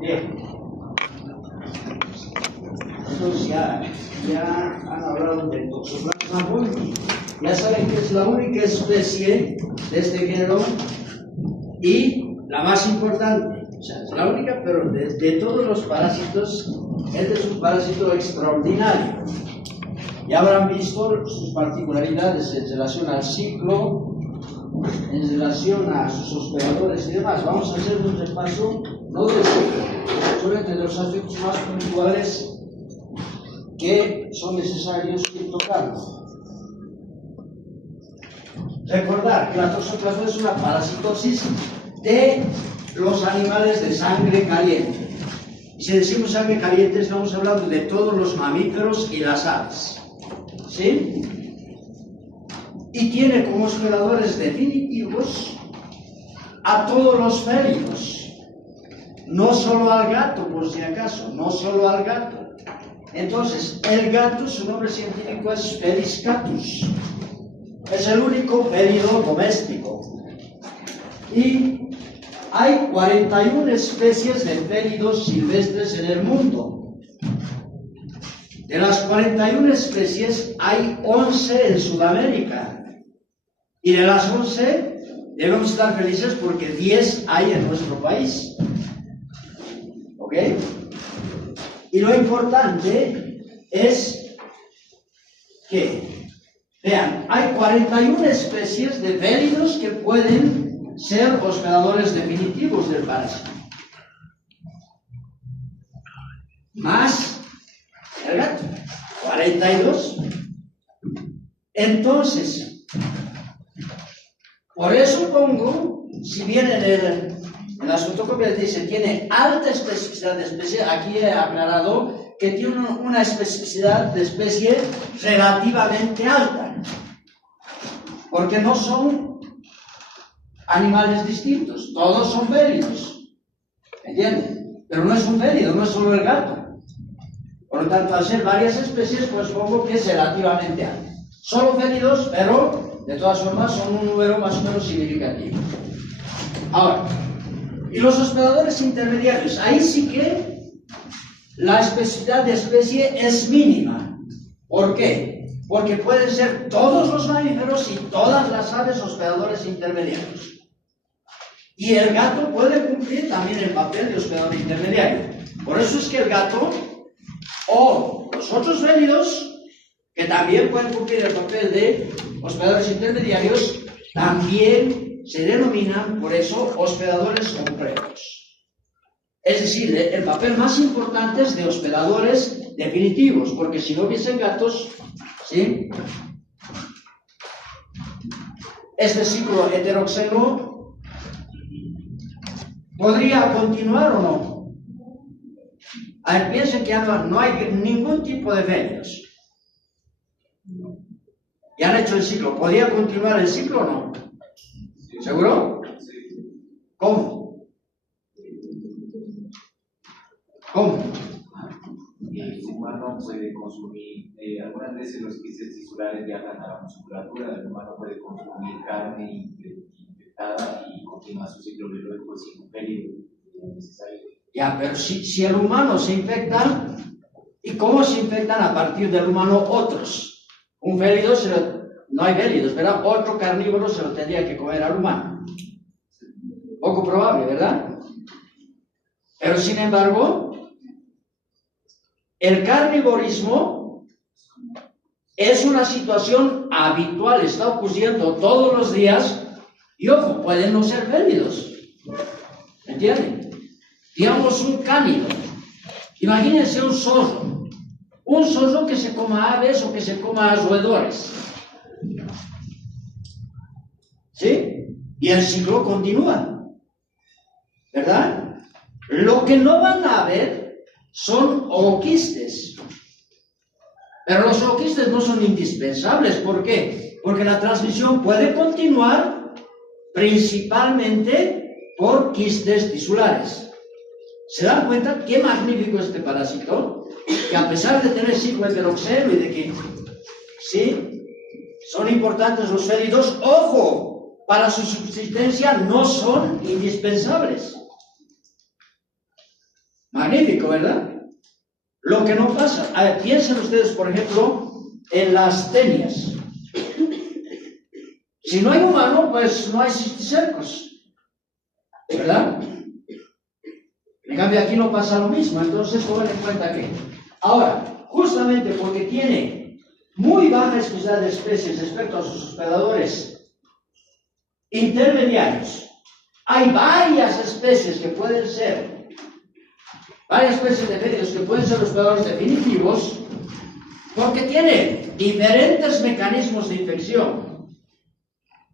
Bien. Entonces ya han hablado de Toxoplasma. Ya saben que es la única especie de este género y la más importante. O sea, es la única, pero de todos los parásitos, este es un parásito extraordinario. Ya habrán visto sus particularidades en relación al ciclo, en relación a sus hospedadores y demás. Vamos a hacer un repaso, no del ciclo, solamente de los aspectos más puntuales que son necesarios ir tocando. Recordar que la toxoplasma es una parasitosis de los animales de sangre caliente. Y si decimos sangre caliente, estamos hablando de todos los mamíferos y las aves. ¿Sí? Y tiene como hospedadores definitivos a todos los félidos. No solo al gato, por si acaso, no solo al gato. Entonces, el gato, su nombre científico es Felis catus. Es el único félido doméstico. Y hay 41 especies de félidos silvestres en el mundo. De las 41 especies, hay 11 en Sudamérica. Y de las 11, debemos estar felices porque 10 hay en nuestro país. ¿Ok? Y lo importante es que, vean, hay 41 especies de félidos que pueden ser hospedadores definitivos del parásito. Más el gato, 42. Entonces, por eso pongo, si bien en las fotocopias dice tiene alta especificidad de especie, aquí he aclarado que tiene una especificidad de especie relativamente alta, porque no son animales distintos, todos son félidos, ¿entienden? Pero no es un félido, no es solo el gato. Por lo tanto, al ser varias especies, pues pongo que es relativamente alto. Solo félidos, pero de todas formas son un número más o menos significativo. Ahora, y los hospedadores intermediarios, ahí sí que la especificidad de especie es mínima. ¿Por qué? Porque pueden ser todos los mamíferos y todas las aves hospedadores intermediarios. Y el gato puede cumplir también el papel de hospedador intermediario. Por eso es que el gato o los otros félidos, que también pueden cumplir el papel de hospedadores intermediarios, también se denominan, por eso, hospedadores concretos. Es decir, el papel más importante es de hospedadores definitivos, porque si no hubiesen gatos, ¿sí?, este ciclo heteroxeno podría continuar o no. A ver, piensen que ya no hay ningún tipo de félidos. Ya han hecho el ciclo. ¿Podría continuar el ciclo o no? ¿Seguro? ¿Cómo? ¿Cómo? El humano puede consumir, algunas veces los quistes tisulares viajan a la musculatura, el humano puede consumir carne infectada y continúa su ciclo biológico sin un félido necesario. Ya, pero si el humano se infecta, ¿y cómo se infectan a partir del humano otros? Un félido, no hay félidos, ¿verdad? Otro carnívoro se lo tendría que comer al humano. Poco probable, ¿verdad? Pero sin embargo, el carnivorismo es una situación habitual, está ocurriendo todos los días, y ojo, pueden no ser félidos. ¿Entienden? Digamos un cánido. Imagínense un zorro que se coma aves o que se coma roedores. ¿Sí? Y el ciclo continúa, ¿verdad? Lo que no van a ver son ooquistes. Pero los ooquistes no son indispensables. ¿Por qué? Porque la transmisión puede continuar principalmente por quistes tisulares. ¿Se dan cuenta qué magnífico este parásito? Que a pesar de tener ciclo heteroxeno y de que, sí, son importantes los félidos, ¡ojo! Para su subsistencia no son indispensables. Magnífico, ¿verdad? Lo que no pasa, a ver, piensen ustedes, por ejemplo, en las tenias. Si no hay humano, pues no hay cisticercos, ¿verdad? En cambio, aquí no pasa lo mismo, entonces tomen en cuenta que. Ahora, justamente porque tiene muy baja especialidad de especies respecto a sus hospedadores intermediarios, hay varias especies que pueden ser, varias especies de félidos que pueden ser hospedadores definitivos, porque tiene diferentes mecanismos de infección,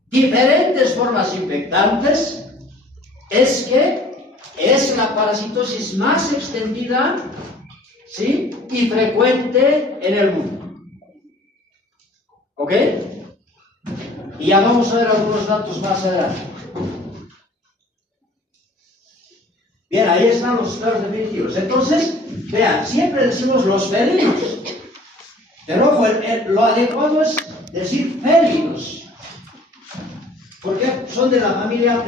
diferentes formas infectantes, es que es la parasitosis más extendida, ¿sí?, y frecuente en el mundo. ¿Ok? Y ya vamos a ver algunos datos más adelante. Bien, ahí están los hospedadores definitivos. Entonces, vean, siempre decimos los felinos. Pero ojo, lo adecuado es decir félidos, porque son de la familia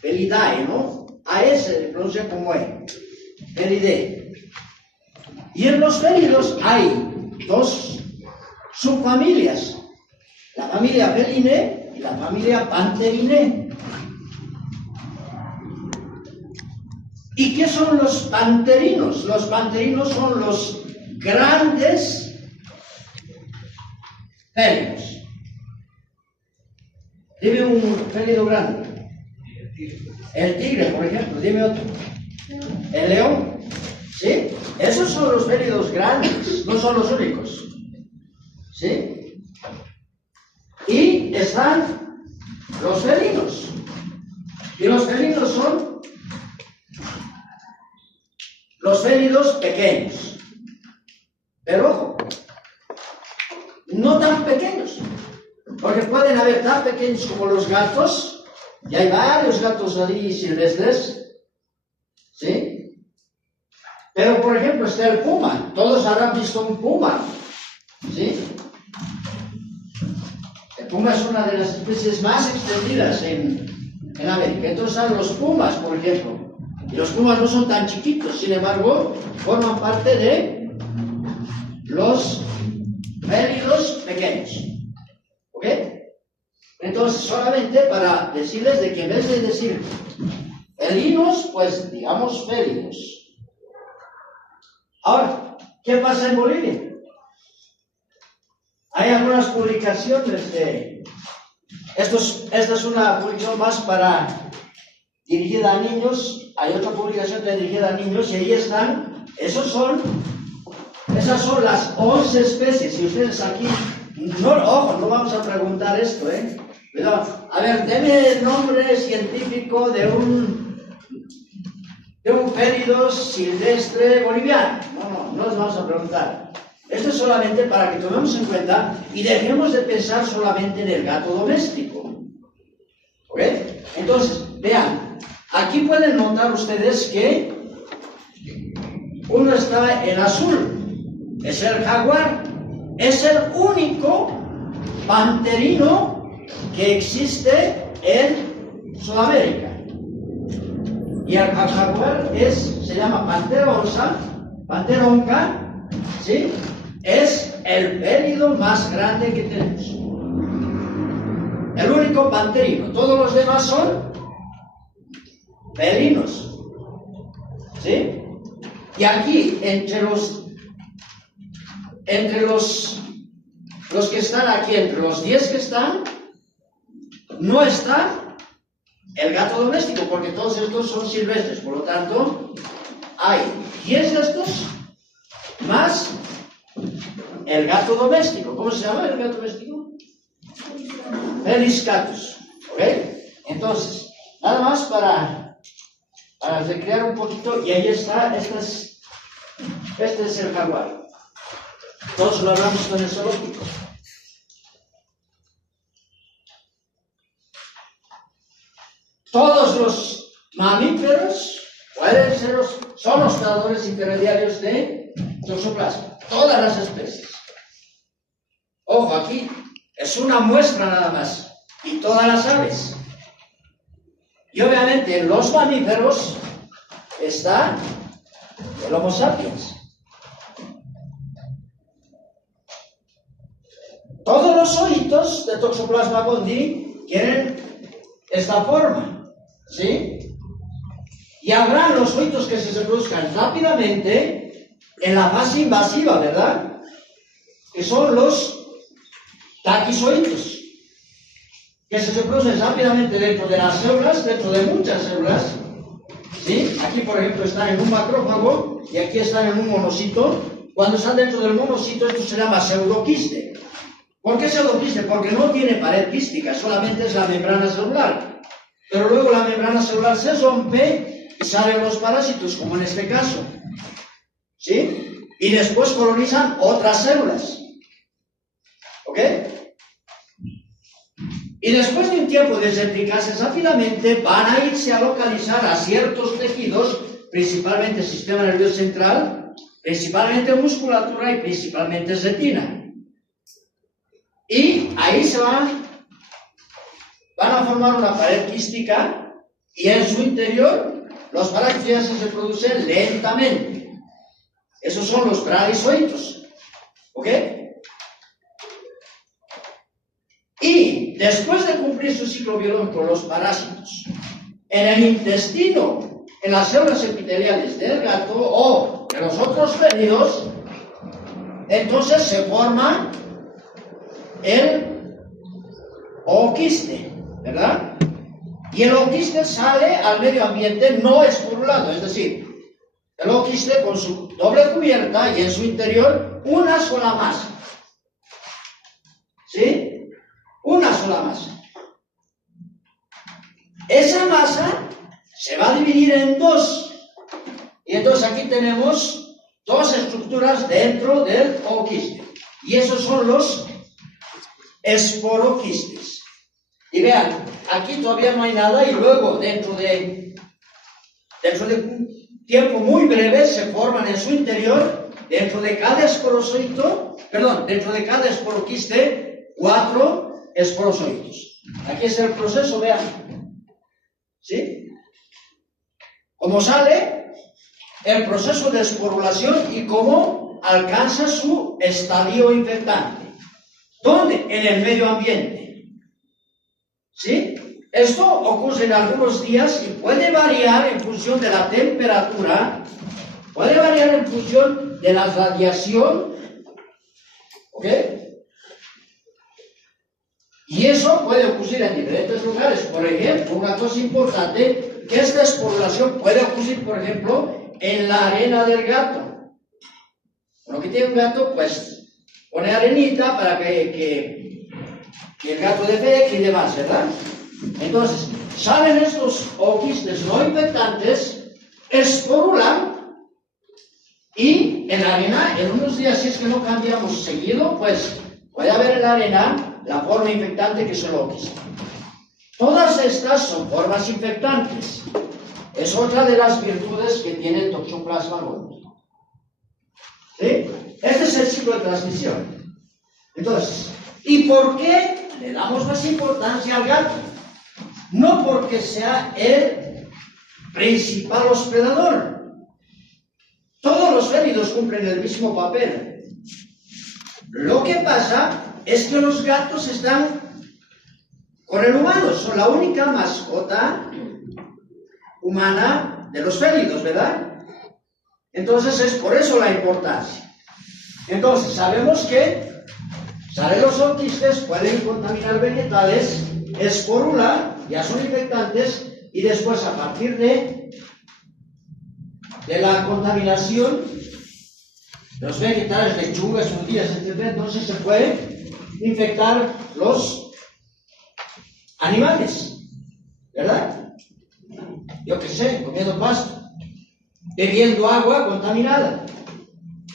Felidae, ¿no? A ese se pronuncia como E, Felidae. Y en los félidos hay dos subfamilias, la familia Feline y la familia Pantherae. ¿Y qué son los panterinos? Los panterinos son los grandes félidos. Dime un félido grande. El tigre, por ejemplo. Dime otro. El león. ¿Sí? Esos son los félidos grandes, no son los únicos. ¿Sí? Y están los felinos. Y los felinos son los félidos pequeños. Pero ojo, no tan pequeños, porque pueden haber tan pequeños como los gatos, y hay varios gatos ahí silvestres, ¿sí? Pero, por ejemplo, está el puma. Todos habrán visto un puma, ¿sí? El puma es una de las especies más extendidas en América. Entonces están los pumas, por ejemplo. Y los pumas no son tan chiquitos, sin embargo, forman parte de los félidos pequeños. ¿Ok? Entonces, solamente para decirles de que en vez de decir felinos, pues digamos félidos. Ahora, ¿qué pasa en Bolivia? Hay algunas publicaciones de... Esta es una publicación más dirigida a niños. Hay otra publicación dirigida a niños y ahí están, esas son las 11 especies. Y ustedes aquí, ojo, no vamos a preguntar esto, Pero, a ver, deme el nombre científico de un félido silvestre boliviano. No les vamos a preguntar. Esto es solamente para que tomemos en cuenta y dejemos de pensar solamente en el gato doméstico. ¿Ok? Entonces, vean, aquí pueden notar ustedes que uno está en azul, es el jaguar, es el único panterino que existe en Sudamérica. Y el jaguar se llama Pantera onca, ¿sí? Es el félido más grande que tenemos. El único panterino. Todos los demás son felinos, ¿sí? Y aquí, entre los que están aquí, entre los 10 que están, no está el gato doméstico, porque todos estos son silvestres. Por lo tanto, hay 10 de estos más el gato doméstico. ¿Cómo se llama el gato doméstico? Felis catus. ¿Ok? Entonces, nada más para recrear un poquito, y ahí está, este es el jaguar. Todos lo hablamos con el zoológico. Todos los mamíferos son hospedadores intermediarios de toxoplasma. Todas las especies. Ojo, aquí es una muestra nada más. Y todas las aves. Y obviamente en los mamíferos está el Homo sapiens. Todos los zoitos de Toxoplasma gondii tienen esta forma, ¿sí? Y habrá los zoitos que se reproduzcan rápidamente en la fase invasiva, ¿verdad? Que son los taquizoitos, que se reproducen rápidamente dentro de las células, dentro de muchas células, ¿sí? Aquí, por ejemplo, están en un macrófago y aquí están en un monocito. Cuando están dentro del monocito, esto se llama pseudoquiste. ¿Por qué pseudoquiste? Porque no tiene pared quística, solamente es la membrana celular. Pero luego la membrana celular se rompe y salen los parásitos, como en este caso, ¿sí? Y después colonizan otras células. ¿Ok? Y después de un tiempo de replicarse rápidamente, van a irse a localizar a ciertos tejidos, principalmente sistema nervioso central, principalmente musculatura y principalmente retina. Y ahí se van a formar una pared quística y en su interior los parásitos ya se reproducen lentamente. Esos son los bradizoitos. ¿Ok? Y después de cumplir su ciclo biológico, los parásitos, en el intestino, en las células epiteliales del gato o de los otros felinos, entonces se forma el ooquiste, ¿verdad? Y el ooquiste sale al medio ambiente no esporulado, es decir, el ooquiste con su doble cubierta y en su interior una sola masa. ¿Sí? Una sola masa. Esa masa se va a dividir en dos. Y entonces aquí tenemos dos estructuras dentro del ooquiste. Y esos son los esporoquistes. Y vean, aquí todavía no hay nada y luego dentro de un tiempo muy breve se forman en su interior, dentro de cada esporoquiste, 4 esporozoitos. Aquí es el proceso, vean. ¿Sí? Cómo sale el proceso de esporulación y cómo alcanza su estadio infectante. ¿Dónde? En el medio ambiente. ¿Sí? Esto ocurre en algunos días y puede variar en función de la temperatura, puede variar en función de la radiación, ¿ok? Y eso puede ocurrir en diferentes lugares. Por ejemplo, una cosa importante, que esta esporulación puede ocurrir, por ejemplo, en la arena del gato. Lo que tiene un gato, pues, pone arenita para que el gato defeque y demás, ¿verdad? Entonces, salen estos ooquistes no infectantes, esporulan, y en la arena, en unos días, si es que no cambiamos seguido, pues puede haber en la arena la forma infectante que es el ooquiste. Todas estas son formas infectantes. Es otra de las virtudes que tiene el Toxoplasma gondii. ¿Sí? Este es el ciclo de transmisión. Entonces, ¿y por qué le damos más importancia al gato? No porque sea el principal hospedador. Todos los félidos cumplen el mismo papel. Lo que pasa es que los gatos están con el humano, son la única mascota humana de los félidos, ¿verdad? Entonces es por eso la importancia. Entonces sabemos que salen los ooquistes, pueden contaminar vegetales, esporular, ya son infectantes, y después a partir de la contaminación de los vegetales, lechugas, judías, etc., entonces se pueden infectar los animales, ¿verdad? Yo qué sé, comiendo pasto, bebiendo agua contaminada.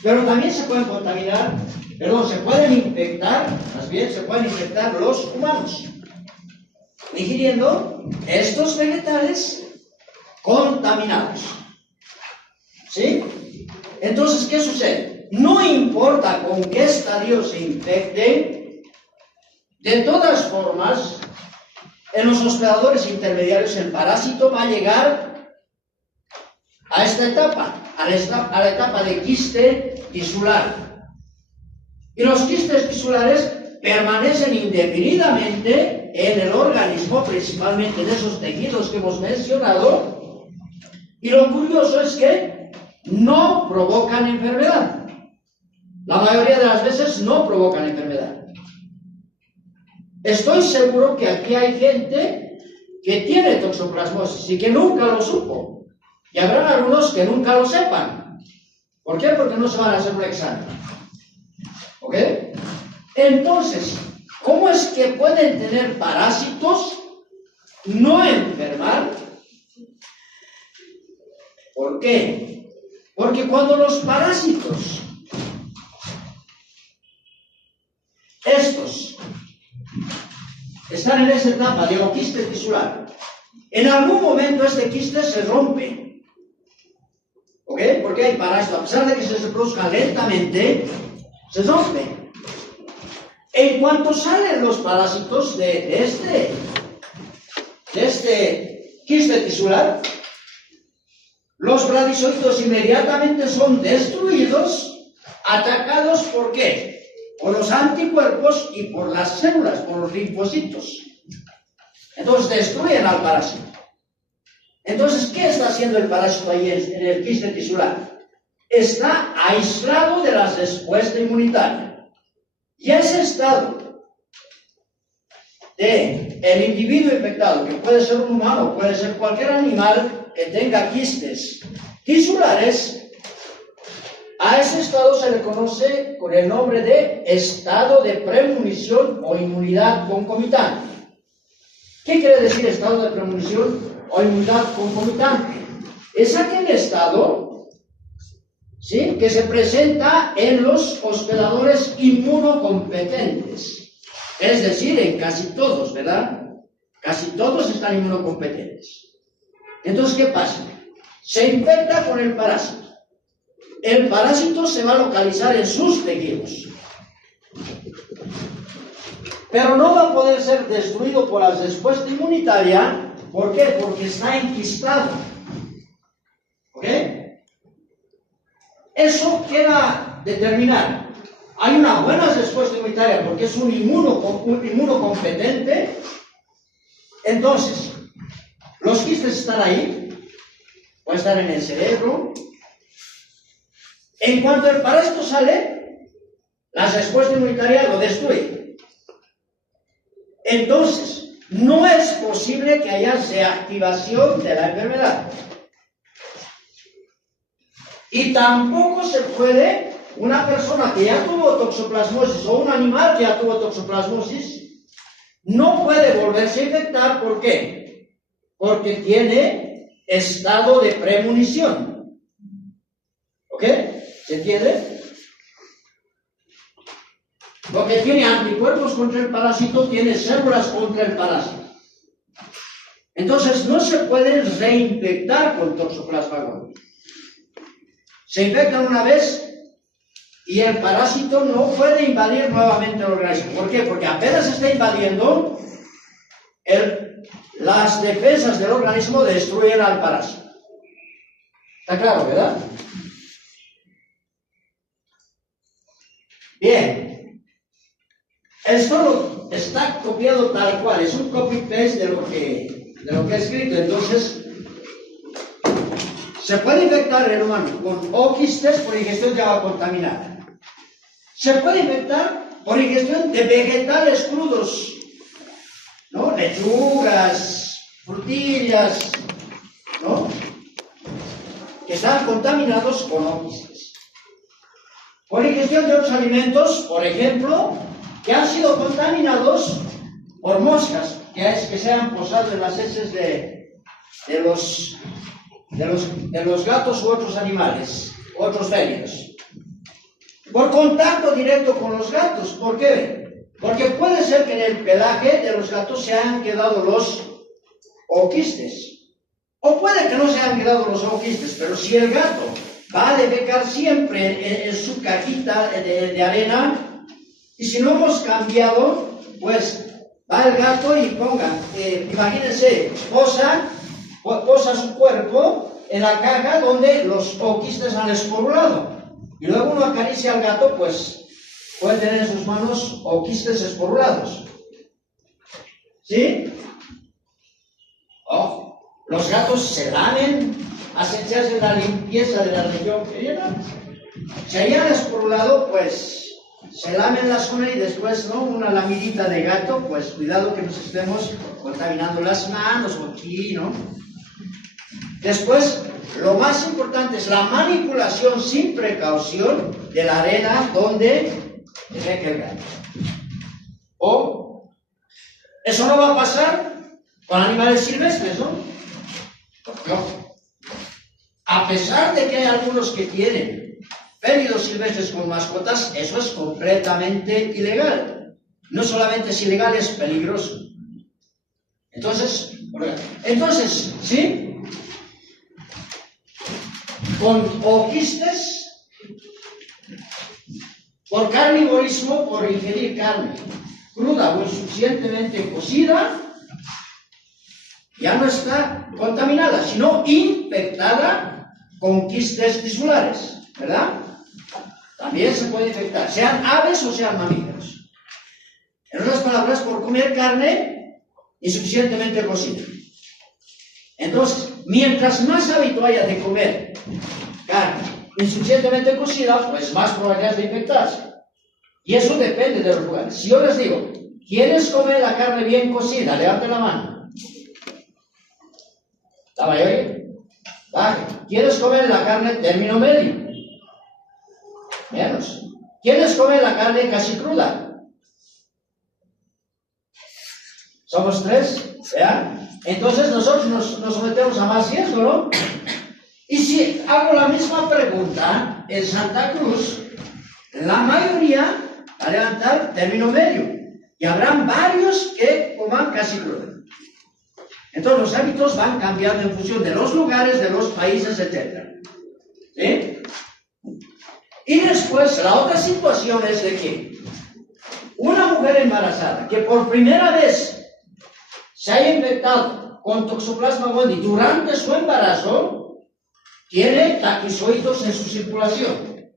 Pero también se pueden contaminar, se pueden infectar, más bien se pueden infectar los humanos, ingiriendo estos vegetales contaminados. ¿Sí? Entonces, ¿qué sucede? No importa con qué estadio se infecte, de todas formas, en los hospedadores intermediarios el parásito va a llegar a esta etapa, a la etapa de quiste tisular. Y los quistes tisulares permanecen indefinidamente en el organismo, principalmente en esos tejidos que hemos mencionado, y lo curioso es que no provocan enfermedad. La mayoría de las veces no provocan enfermedad. Estoy seguro que aquí hay gente que tiene toxoplasmosis y que nunca lo supo. Y habrán algunos que nunca lo sepan. ¿Por qué? Porque no se van a hacer un examen. ¿Ok? Entonces, ¿cómo es que pueden tener parásitos, no enfermar? ¿Por qué? Porque cuando los parásitos, estos, están en esa etapa de quiste tisular, en algún momento este quiste se rompe. ¿Ok? Porque hay parásitos, a pesar de que se reproduzcan lentamente, se rompe. En cuanto salen los parásitos de este quiste tisular, los bradizoides inmediatamente son destruidos, atacados ¿por qué? Por los anticuerpos y por las células, por los linfocitos. Entonces destruyen al parásito. Entonces, ¿qué está haciendo el parásito ahí en el quiste tisular? Está aislado de la respuesta inmunitaria. Y ese estado del individuo infectado, que puede ser un humano, puede ser cualquier animal que tenga quistes tisulares, a ese estado se le conoce con el nombre de estado de premonición o inmunidad concomitante. ¿Qué quiere decir estado de premonición o inmunidad concomitante? Es aquel estado, ¿sí?, que se presenta en los hospedadores inmunocompetentes. Es decir, en casi todos, ¿verdad? Casi todos están inmunocompetentes. Entonces, ¿qué pasa? Se infecta con el parásito. El parásito se va a localizar en sus tejidos. Pero no va a poder ser destruido por la respuesta inmunitaria. ¿Por qué? Porque está enquistado. ¿Ok? Eso queda determinado. Hay una buena respuesta inmunitaria porque es un inmunocompetente. Entonces, los quistes están ahí. Pueden estar en el cerebro. En cuanto el parásito sale, la respuesta inmunitaria lo destruye. Entonces, no es posible que haya reactivación de la enfermedad. Y tampoco se puede, una persona que ya tuvo toxoplasmosis o un animal que ya tuvo toxoplasmosis, no puede volverse a infectar. ¿Por qué? Porque tiene estado de premonición. ¿Ok? ¿Se entiende? Lo que tiene anticuerpos contra el parásito tiene células contra el parásito. Entonces no se pueden reinfectar con toxoplasma. Se infectan una vez y el parásito no puede invadir nuevamente el organismo. ¿Por qué? Porque apenas está invadiendo, las defensas del organismo destruyen al parásito. ¿Está claro, verdad? Bien, esto está copiado tal cual, es un copy-paste de lo que he escrito. Entonces, se puede infectar el humano con quistes por ingestión de agua contaminada. Se puede infectar por ingestión de vegetales crudos, ¿no? Lechugas, frutillas, ¿no?, que están contaminados con quistes. Por ingestión de otros alimentos, por ejemplo, que han sido contaminados por moscas, que se han posado en las heces de los gatos u otros animales, otros felinos. Por contacto directo con los gatos. ¿Por qué? Porque puede ser que en el pelaje de los gatos se hayan quedado los quistes. O puede que no se hayan quedado los quistes, pero si el gato va a defecar siempre en su cajita de arena, y si no hemos cambiado, pues va el gato y imagínense, posa su cuerpo en la caja donde los oquistes han esporulado. Y luego uno acaricia al gato, pues puede tener en sus manos oquistes esporulados. ¿Sí? Oh, los gatos se lamen, hacen la limpieza de la región que llevan. Si hayan esporulado, pues se lamen la zona y después, ¿no? Una lamidita de gato, pues cuidado que nos estemos contaminando las manos o aquí, ¿no? Después, lo más importante es la manipulación sin precaución de la arena donde deje el gato. O, eso no va a pasar con animales silvestres, ¿no? No. A pesar de que hay algunos que tienen félidos silvestres como mascotas, eso es completamente ilegal. No solamente es ilegal, es peligroso. Entonces, ¿sí? Con oquistes, por carnivorismo, por ingerir carne cruda o insuficientemente cocida, ya no está contaminada, sino infectada con quistes tisulares, ¿verdad? También se puede infectar, sean aves o sean mamíferos. En otras palabras, por comer carne insuficientemente cocida. Entonces, mientras más hábito haya de comer carne insuficientemente cocida, pues más probabilidades de infectarse. Y eso depende de los lugares. Si yo les digo, ¿quieres comer la carne bien cocida? Levante la mano. ¿La mayoría? Baje. ¿Quieres comer la carne término medio? Menos. ¿Quieres comer la carne casi cruda? Somos 3, ¿ya? Entonces nosotros nos sometemos a más riesgo, ¿no? Y si hago la misma pregunta en Santa Cruz, la mayoría va a levantar término medio. Y habrán varios que coman casi cruda. Entonces los hábitos van cambiando en función de los lugares, de los países, etc. ¿Sí? Y después, la otra situación es de que una mujer embarazada que por primera vez se haya infectado con Toxoplasma gondii durante su embarazo, tiene taquizoides en su circulación.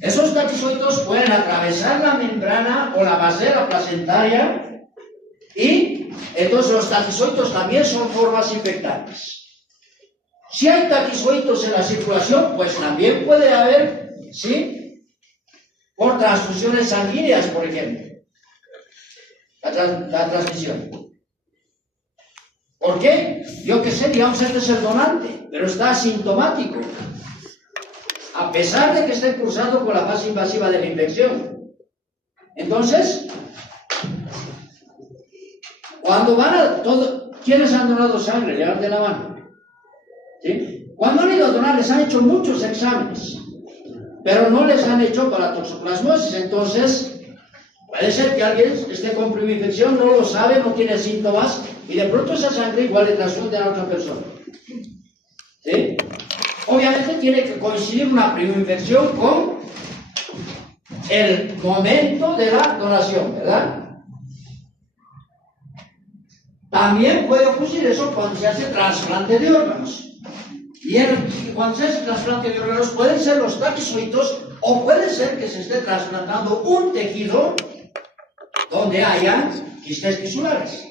Esos taquizoides pueden atravesar la membrana o la vasera placentaria y entonces los taquizoides también son formas infectantes. Si hay taquizoides en la circulación, pues también puede haber, ¿sí? Por transfusiones sanguíneas, por ejemplo, la transmisión. ¿Por qué? Yo qué sé, digamos, este es el donante, pero está asintomático, a pesar de que esté cursando con la fase invasiva de la infección. Entonces, cuando van a ¿quiénes han donado sangre? Levanten la mano. ¿Sí? Cuando han ido a donar, les han hecho muchos exámenes, pero no les han hecho para toxoplasmosis. Entonces, puede ser que alguien esté con primera infección, no lo sabe, no tiene síntomas, y de pronto esa sangre igual le transfunde a otra persona. ¿Sí? Obviamente tiene que coincidir una primera infección con el momento de la donación, ¿verdad? También puede ocurrir eso cuando se hace trasplante de órganos. Y cuando se hace trasplante de órganos pueden ser los taquizoides o puede ser que se esté trasplantando un tejido donde haya quistes tisulares.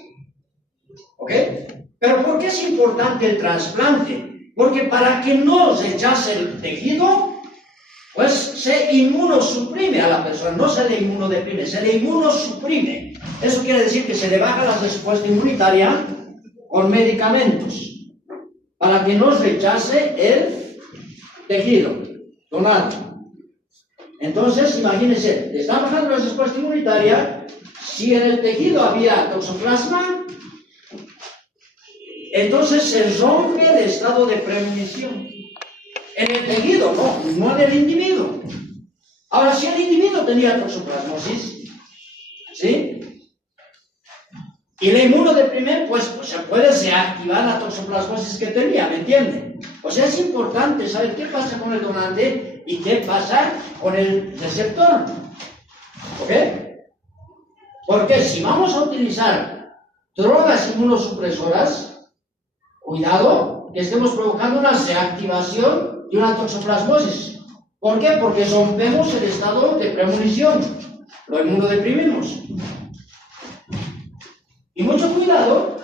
¿Ok? Pero ¿por qué es importante el trasplante? Porque para que no rechace el tejido, pues se inmunosuprime a la persona, no se le inmunodeprime, se le inmunosuprime. Eso quiere decir que se le baja la respuesta inmunitaria con medicamentos para que no rechace el tejido donado. Entonces, imagínense, le está bajando la respuesta inmunitaria. Si en el tejido había toxoplasma, entonces se rompe el estado de premonición. En el tejido, no en el individuo. Ahora, si el individuo tenía toxoplasmosis, ¿sí? Y le inmunodeprime, pues se puede reactivar la toxoplasmosis que tenía, ¿me entienden? O sea, es importante saber qué pasa con el donante y qué pasa con el receptor. ¿Ok? Porque si vamos a utilizar drogas inmunosupresoras, cuidado, que estemos provocando una reactivación y una toxoplasmosis. ¿Por qué? Porque rompemos el estado de premonición, lo inmunodeprimimos. Y mucho cuidado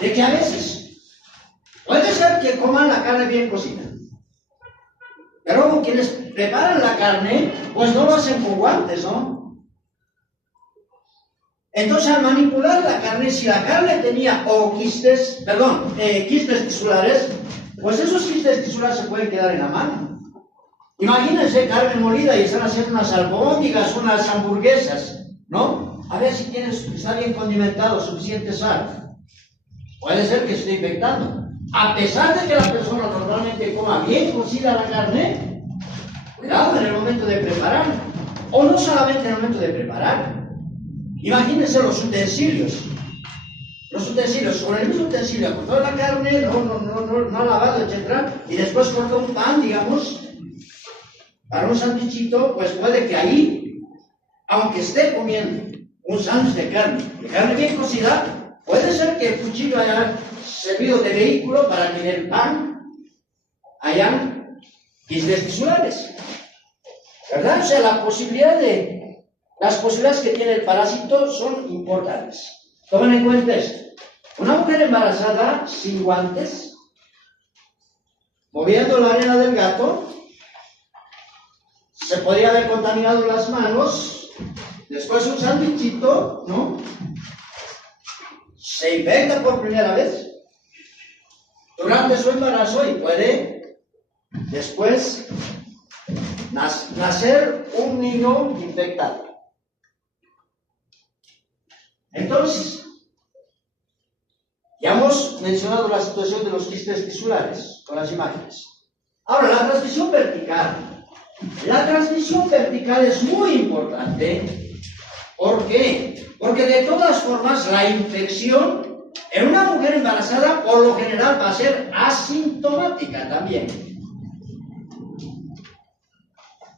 de que a veces puede ser que coman la carne bien cocida, pero quienes preparan la carne, pues no lo hacen con guantes, ¿no? Entonces, al manipular la carne, si la carne tenía quistes tisulares, pues esos quistes tisulares se pueden quedar en la mano. Imagínense carne molida y están haciendo unas albóndigas, unas hamburguesas, ¿no? A ver si está bien condimentado, suficiente sal. Puede ser que se esté infectando. A pesar de que la persona normalmente coma bien cocida la carne, cuidado en el momento de preparar. O no solamente en el momento de preparar. Imagínense los utensilios. Los utensilios, con el mismo utensilio, ha cortado la carne, no ha lavado, etc. Y después corta un pan, digamos, para un sándwichito, pues puede que ahí, aunque esté comiendo un sándwich de carne bien cocida, puede ser que el cuchillo haya servido de vehículo para que en el pan hayan quistes tisulares. ¿Verdad? O sea, las posibilidades que tiene el parásito son importantes. Tomen en cuenta esto. Una mujer embarazada sin guantes, moviendo la arena del gato, se podría haber contaminado las manos, después un sándwichito, ¿no? Se infecta por primera vez durante su embarazo y puede después nacer un niño infectado. Entonces, ya hemos mencionado la situación de los quistes tisulares con las imágenes. Ahora, la transmisión vertical. La transmisión vertical es muy importante. ¿Por qué? Porque de todas formas la infección en una mujer embarazada por lo general va a ser asintomática también.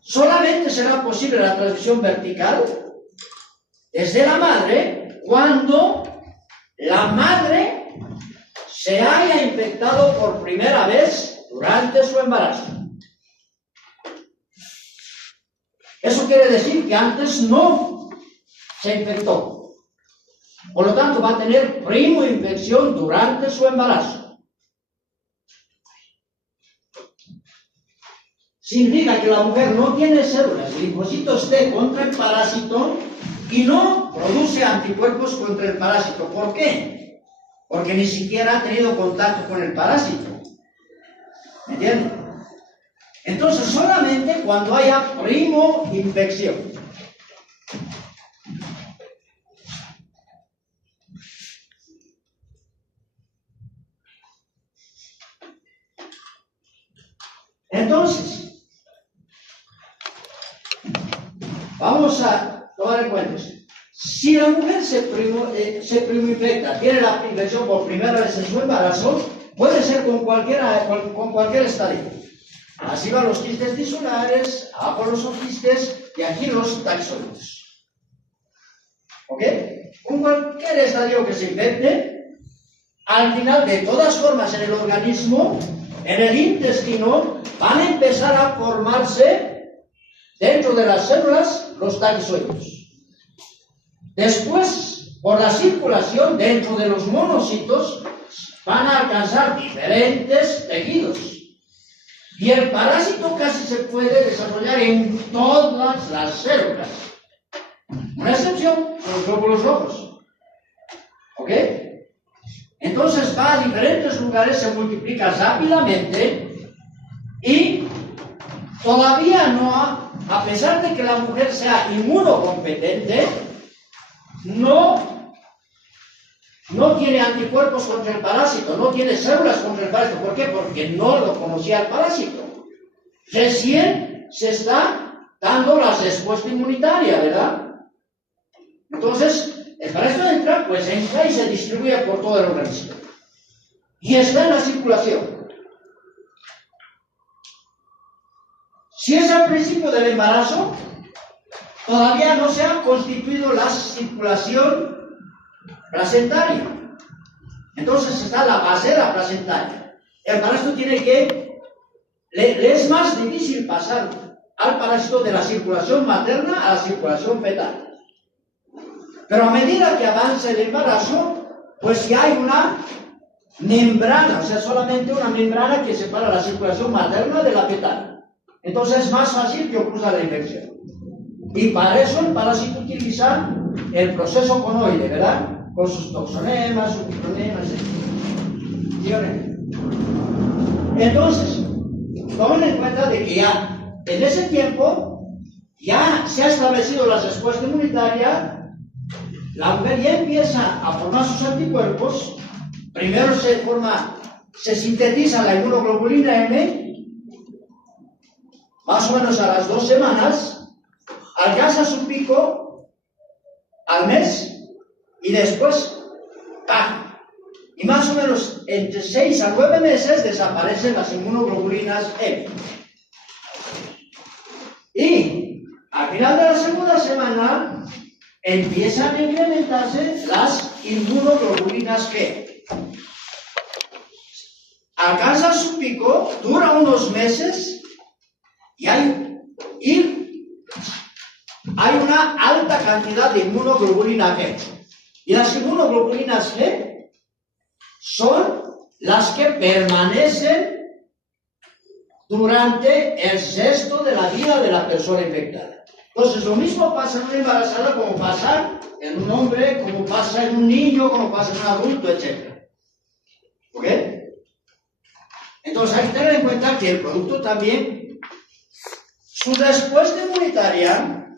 Solamente será posible la transmisión vertical desde la madre cuando la madre se haya infectado por primera vez durante su embarazo. Eso quiere decir que antes no se infectó. Por lo tanto, va a tener primoinfección durante su embarazo. Significa que la mujer no tiene células de linfocitos T contra el parásito y no produce anticuerpos contra el parásito. ¿Por qué? Porque ni siquiera ha tenido contacto con el parásito. ¿Me entienden? Entonces, solamente cuando haya primoinfección. Entonces, vamos a tomar en cuenta esto. Si la mujer se primoinfecta, tiene la infección por primera vez en su embarazo, puede ser con cualquier estadio. Así van los quistes tisulares, abajo los quistes y aquí los taxoides. ¿Ok? Con cualquier estadio que se infecte, al final, de todas formas, en el organismo, en el intestino, van a empezar a formarse dentro de las células los taxoides. Después, por la circulación dentro de los monocitos, van a alcanzar diferentes tejidos. Y el parásito casi se puede desarrollar en todas las células. Una excepción, los glóbulos rojos. ¿Ok? Entonces va a diferentes lugares, se multiplica rápidamente y todavía a pesar de que la mujer sea inmunocompetente, no tiene anticuerpos contra el parásito, no tiene células contra el parásito. ¿Por qué? Porque no lo conocía el parásito. Recién se está dando la respuesta inmunitaria, ¿verdad? Entonces, el parásito entra y se distribuye por todo el organismo. Y está en la circulación. Si es al principio del embarazo, todavía no se ha constituido la circulación placentaria. Entonces está la vasera placentaria. El parásito tiene que, le es más difícil pasar al parásito de la circulación materna a la circulación fetal. Pero a medida que avanza el embarazo, pues ya hay una membrana, o sea, solamente una membrana que separa la circulación materna de la fetal. Entonces es más fácil que ocurra la infección. Y para eso el parásito utiliza el proceso conoide, ¿verdad? Con sus toxonemas, sus micronemas, etc. Entonces, tomen en cuenta de que ya en ese tiempo ya se ha establecido la respuesta inmunitaria, la mujer ya empieza a formar sus anticuerpos, primero se sintetiza la inmunoglobulina M, más o menos a las 2 semanas, alcanza su pico al mes y después baja. Y más o menos entre 6 a 9 meses desaparecen las inmunoglobulinas M. Y al final de la segunda semana empiezan a incrementarse las inmunoglobulinas G. Alcanza su pico, dura unos meses y hay una alta cantidad de inmunoglobulina G. Y las inmunoglobulinas G son las que permanecen durante el resto de la vida de la persona infectada. Entonces, lo mismo pasa en una embarazada como pasa en un hombre, como pasa en un niño, como pasa en un adulto, etc. ¿Ok? Entonces, hay que tener en cuenta que el producto también, su respuesta inmunitaria,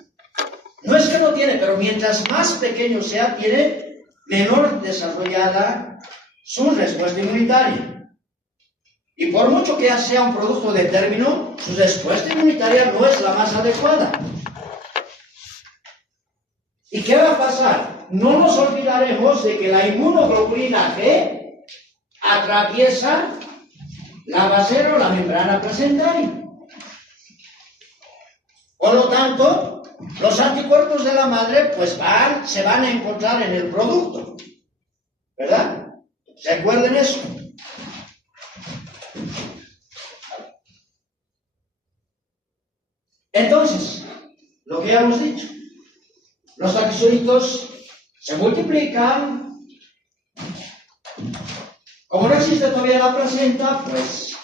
no es que no tiene, pero mientras más pequeño sea, tiene menor desarrollada su respuesta inmunitaria. Y por mucho que ya sea un producto de término, su respuesta inmunitaria no es la más adecuada. ¿Y qué va a pasar? No nos olvidaremos de que la inmunoglobulina G atraviesa la vasera o la membrana placentaria. Por lo tanto, los anticuerpos de la madre pues se van a encontrar en el producto. ¿Verdad? Recuerden eso. Entonces, lo que ya hemos dicho, los taxoitos se multiplican. Como no existe todavía la placenta, pues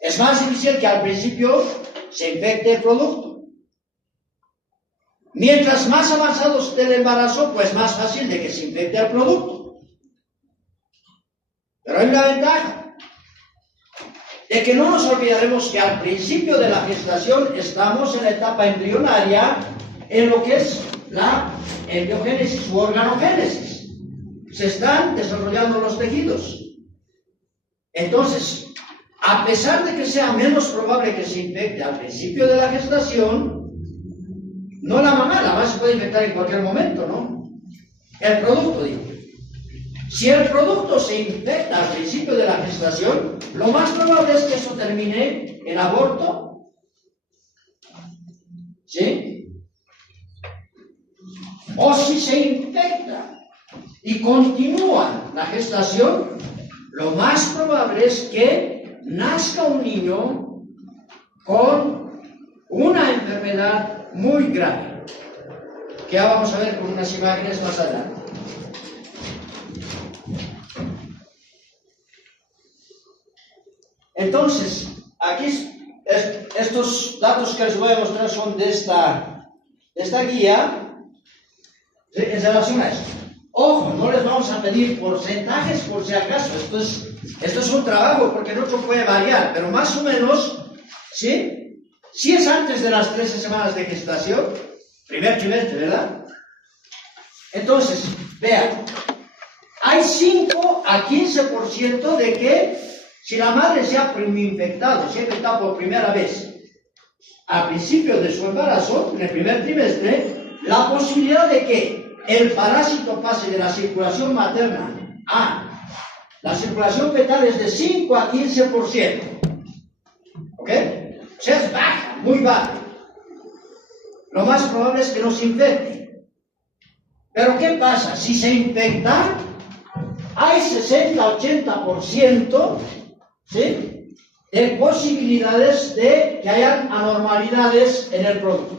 es más difícil que al principio se infecte el producto. Mientras más avanzado esté el embarazo, pues más fácil de que se infecte el producto. Pero hay una ventaja, de que no nos olvidaremos que al principio de la gestación estamos en la etapa embrionaria, en lo que es la embriogénesis u organogénesis. Se están desarrollando los tejidos. Entonces, a pesar de que sea menos probable que se infecte al principio de la gestación, no la mamá se puede infectar en cualquier momento, ¿no? El producto, digo. Si el producto se infecta al principio de la gestación, lo más probable es que eso termine en aborto. ¿Sí? O si se infecta y continúa la gestación, lo más probable es que nazca un niño con una enfermedad muy grave, que ya vamos a ver con unas imágenes más adelante. Entonces, aquí estos datos que les voy a mostrar son de esta guía en relación a esto. Ojo, no les vamos a pedir porcentajes por si acaso, esto es un trabajo porque no se puede variar, pero más o menos, ¿sí? Si es antes de las 13 semanas de gestación, primer trimestre, ¿verdad? Entonces, vean, hay 5 a 15% de que si la madre se ha infectado, se ha infectado por primera vez al principio de su embarazo, en el primer trimestre, la posibilidad de que el parásito pase de la circulación materna a la circulación fetal es de 5 a 15%. ¿Ok? O sea, es baja, muy baja. Lo más probable es que no se infecte. Pero ¿qué pasa? Si se infecta, hay 60-80%, ¿sí?, de posibilidades de que hayan anormalidades en el producto.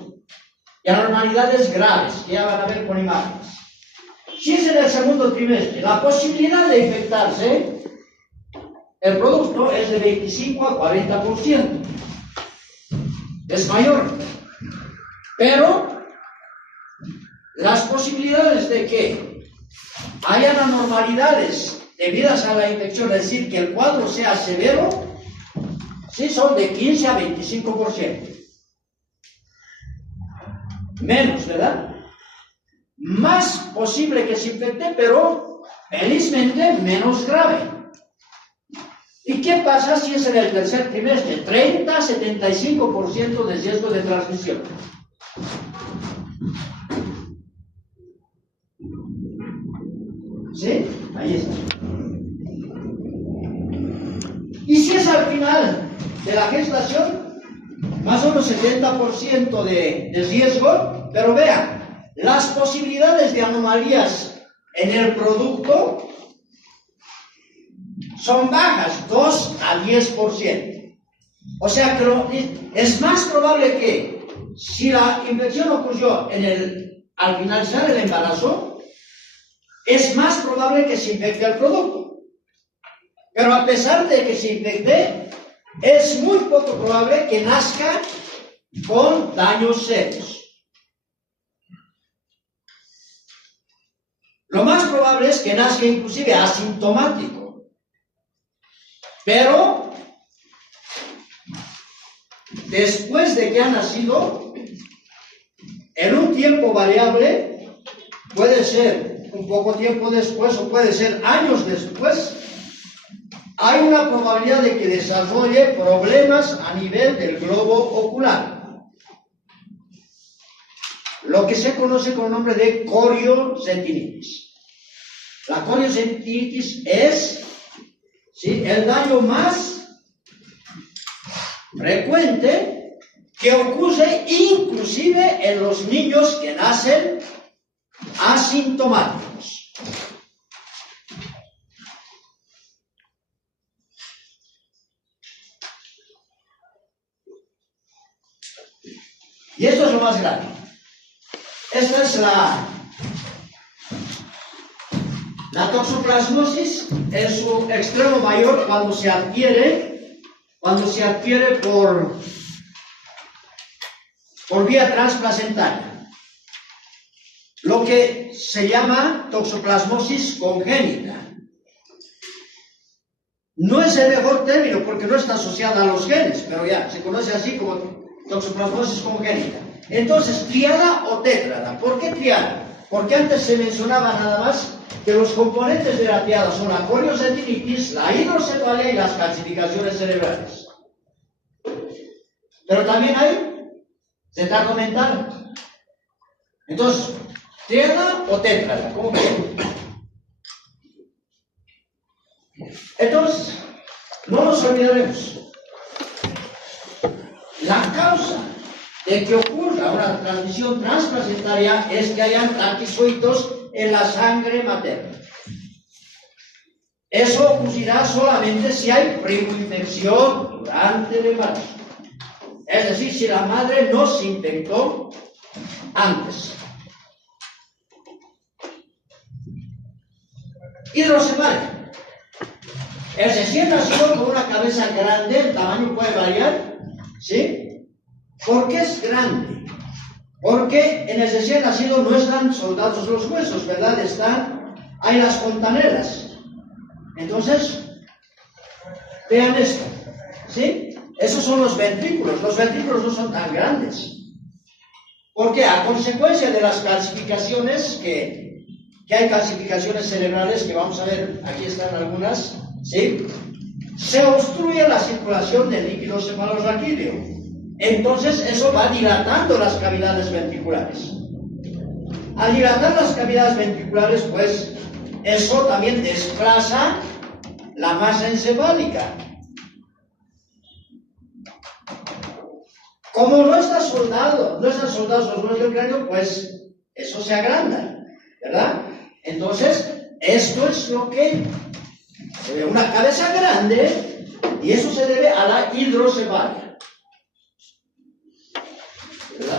Y anormalidades graves, que ya van a ver con imágenes. Si es en el segundo trimestre, la posibilidad de infectarse, el producto es de 25 a 40%. Es mayor. Pero las posibilidades de que hayan anormalidades debidas a la infección, es decir, que el cuadro sea severo, sí son de 15 a 25%. Menos, ¿verdad? Más posible que se infecte, pero felizmente menos grave. ¿Y qué pasa si es en el tercer trimestre? 30 a 75% de riesgo de transmisión. ¿Sí? Ahí está. Y si es al final de la gestación, más o menos 70% de riesgo, pero vean, las posibilidades de anomalías en el producto son bajas, 2 a 10%. O sea que es más probable que si la infección ocurrió al finalizar el embarazo, es más probable que se infecte el producto. Pero a pesar de que se infecte, es muy poco probable que nazca con daños serios. Lo más probable es que nazca inclusive asintomático. Pero después de que ha nacido, en un tiempo variable, puede ser un poco tiempo después o puede ser años después, hay una probabilidad de que desarrolle problemas a nivel del globo ocular. Lo que se conoce con el nombre de coriocentinitis. La coriocentinitis es, ¿sí?, el daño más frecuente que ocurre inclusive en los niños que nacen asintomáticos. Y esto es lo más grave. Esta es la toxoplasmosis en su extremo mayor cuando se adquiere por vía transplacentaria. Lo que se llama toxoplasmosis congénita. No es el mejor término porque no está asociada a los genes, pero ya se conoce así como toxoplasmosis congénita. Entonces, triada o tétrada. ¿Por qué triada? Porque antes se mencionaba nada más que los componentes de la triada son la coriocentinitis, la hidrocefalia y las calcificaciones cerebrales. Pero también hay retardo mental. Entonces, triada o tétrada, ¿cómo quieren? Entonces, no nos olvidaremos. La causa de que ocurra una transmisión transplacentaria es que hayan tanquizoitos en la sangre materna. Eso ocurrirá solamente si hay primoinfección durante el embarazo. Es decir, si la madre no se infectó antes. Hidrocefalia. El recién nacido con una cabeza grande, el tamaño puede variar, ¿sí? ¿Por qué es grande? Porque en el recién nacido no están soldados los huesos, ¿verdad? Hay las fontanelas. Entonces, vean esto, ¿sí? Esos son los ventrículos. Los ventrículos no son tan grandes. Porque a consecuencia de las calcificaciones, que hay calcificaciones cerebrales, que vamos a ver, aquí están algunas, ¿sí?, se obstruye la circulación del líquido cefalorraquídeo. Entonces eso va dilatando las cavidades ventriculares. Al dilatar las cavidades ventriculares, pues eso también desplaza la masa encefálica. Como no están soldados los huesos del cráneo, pues eso se agranda, ¿verdad? Entonces, esto es lo que una cabeza grande, y eso se debe a la hidrocefalia.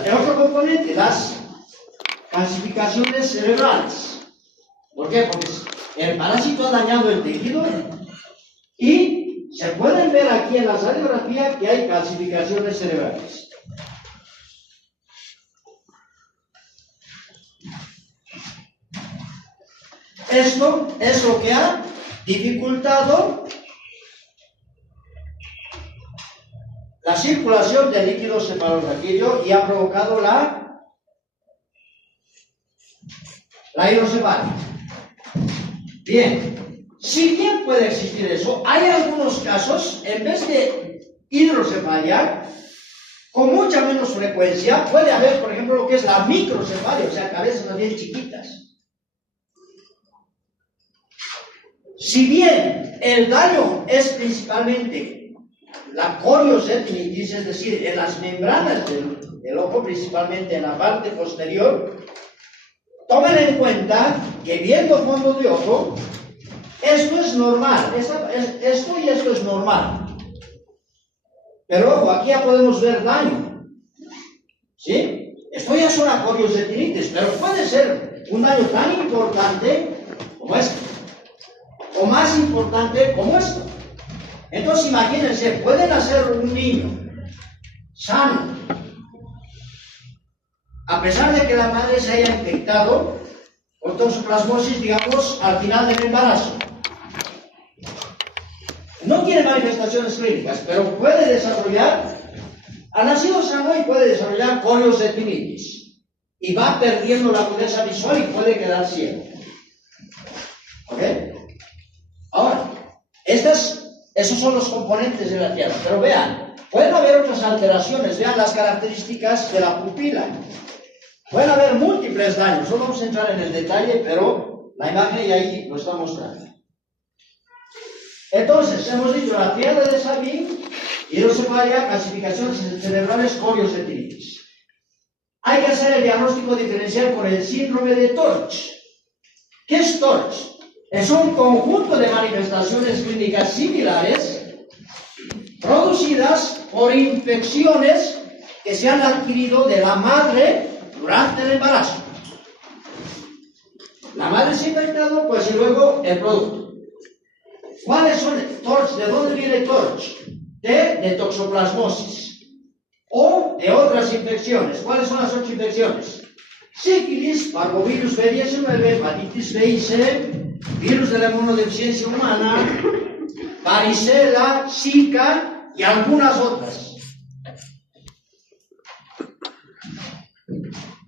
El otro componente, las calcificaciones cerebrales. ¿Por qué? Porque el parásito ha dañado el tejido y se pueden ver aquí en la radiografía que hay calcificaciones cerebrales. Esto es lo que ha dificultado la circulación del líquido cefalorraquídeo y ha provocado la hidrocefalia. Bien, si bien puede existir eso, hay algunos casos, en vez de hidrocefalia, con mucha menos frecuencia, puede haber, por ejemplo, lo que es la microcefalia, o sea, cabezas bien chiquitas. Si bien el daño es principalmente la coriosetinitis, es decir, en las membranas del ojo, principalmente en la parte posterior, tomen en cuenta que viendo fondo de ojo, esto es normal, esto y esto es normal. Pero ojo, aquí ya podemos ver daño. ¿Sí? Esto ya es una coriosetinitis, pero puede ser un daño tan importante como este, o más importante como esto. Entonces imagínense, pueden hacer un niño sano, a pesar de que la madre se haya infectado con toxoplasmosis, digamos, al final del embarazo. No tiene manifestaciones clínicas, pero puede desarrollar, ha nacido sano y puede desarrollar coriosetinitis. Y va perdiendo la agudeza visual y puede quedar ciego. ¿Ok? Ahora, esos son los componentes de la tierra. Pero vean, pueden haber otras alteraciones. Vean las características de la pupila. Pueden haber múltiples daños. No vamos a entrar en el detalle, pero la imagen y ahí lo está mostrando. Entonces, hemos dicho la tríada de Sabin, hidrocefalia, calcificaciones cerebrales, coriosetinitis. Hay que hacer el diagnóstico diferencial con el síndrome de Torch. ¿Qué es Torch? Es un conjunto de manifestaciones clínicas similares producidas por infecciones que se han adquirido de la madre durante el embarazo. La madre se ha infectado, pues y luego el producto. ¿Cuáles son Torch? ¿De dónde viene Torch? De toxoplasmosis o de otras infecciones. ¿Cuáles son las otras infecciones? Sífilis, parvovirus B19, hepatitis B y C, virus de la inmunodeficiencia humana, varicela, Zika y algunas otras.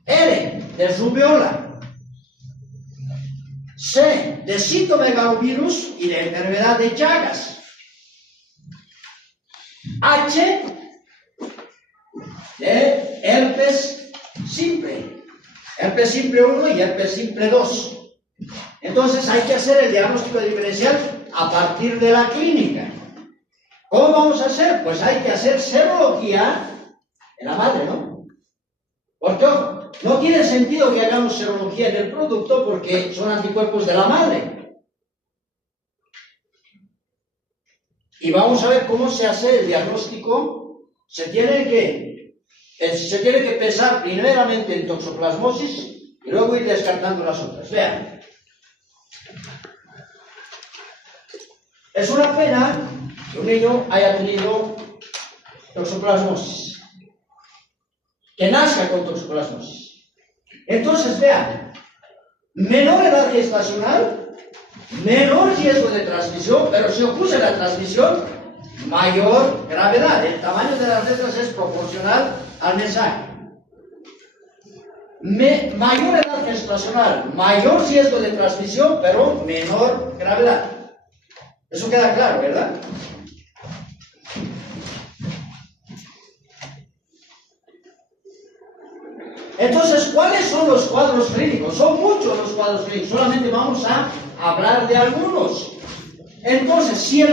R, de rubiola. C, de citomegalovirus y de enfermedad de Chagas. H, de herpes simple. Herpes simple 1 y herpes simple 2. Entonces hay que hacer el diagnóstico diferencial a partir de la clínica. ¿Cómo vamos a hacer? Pues hay que hacer serología en la madre, ¿no? Porque ojo, no tiene sentido que hagamos serología en el producto porque son anticuerpos de la madre. Y vamos a ver cómo se hace el diagnóstico. Se tiene que pensar primeramente en toxoplasmosis y luego ir descartando las otras. Vean. Es una pena que un niño haya tenido toxoplasmosis, que nazca con toxoplasmosis. Entonces, vean, menor edad gestacional, menor riesgo de transmisión, pero si ocurre la transmisión, mayor gravedad. El tamaño de las letras es proporcional al mensaje. Mayor edad gestacional, mayor riesgo de transmisión, pero menor gravedad. Eso queda claro, ¿verdad? Entonces, ¿cuáles son los cuadros clínicos? Son muchos los cuadros clínicos, solamente vamos a hablar de algunos. Entonces, si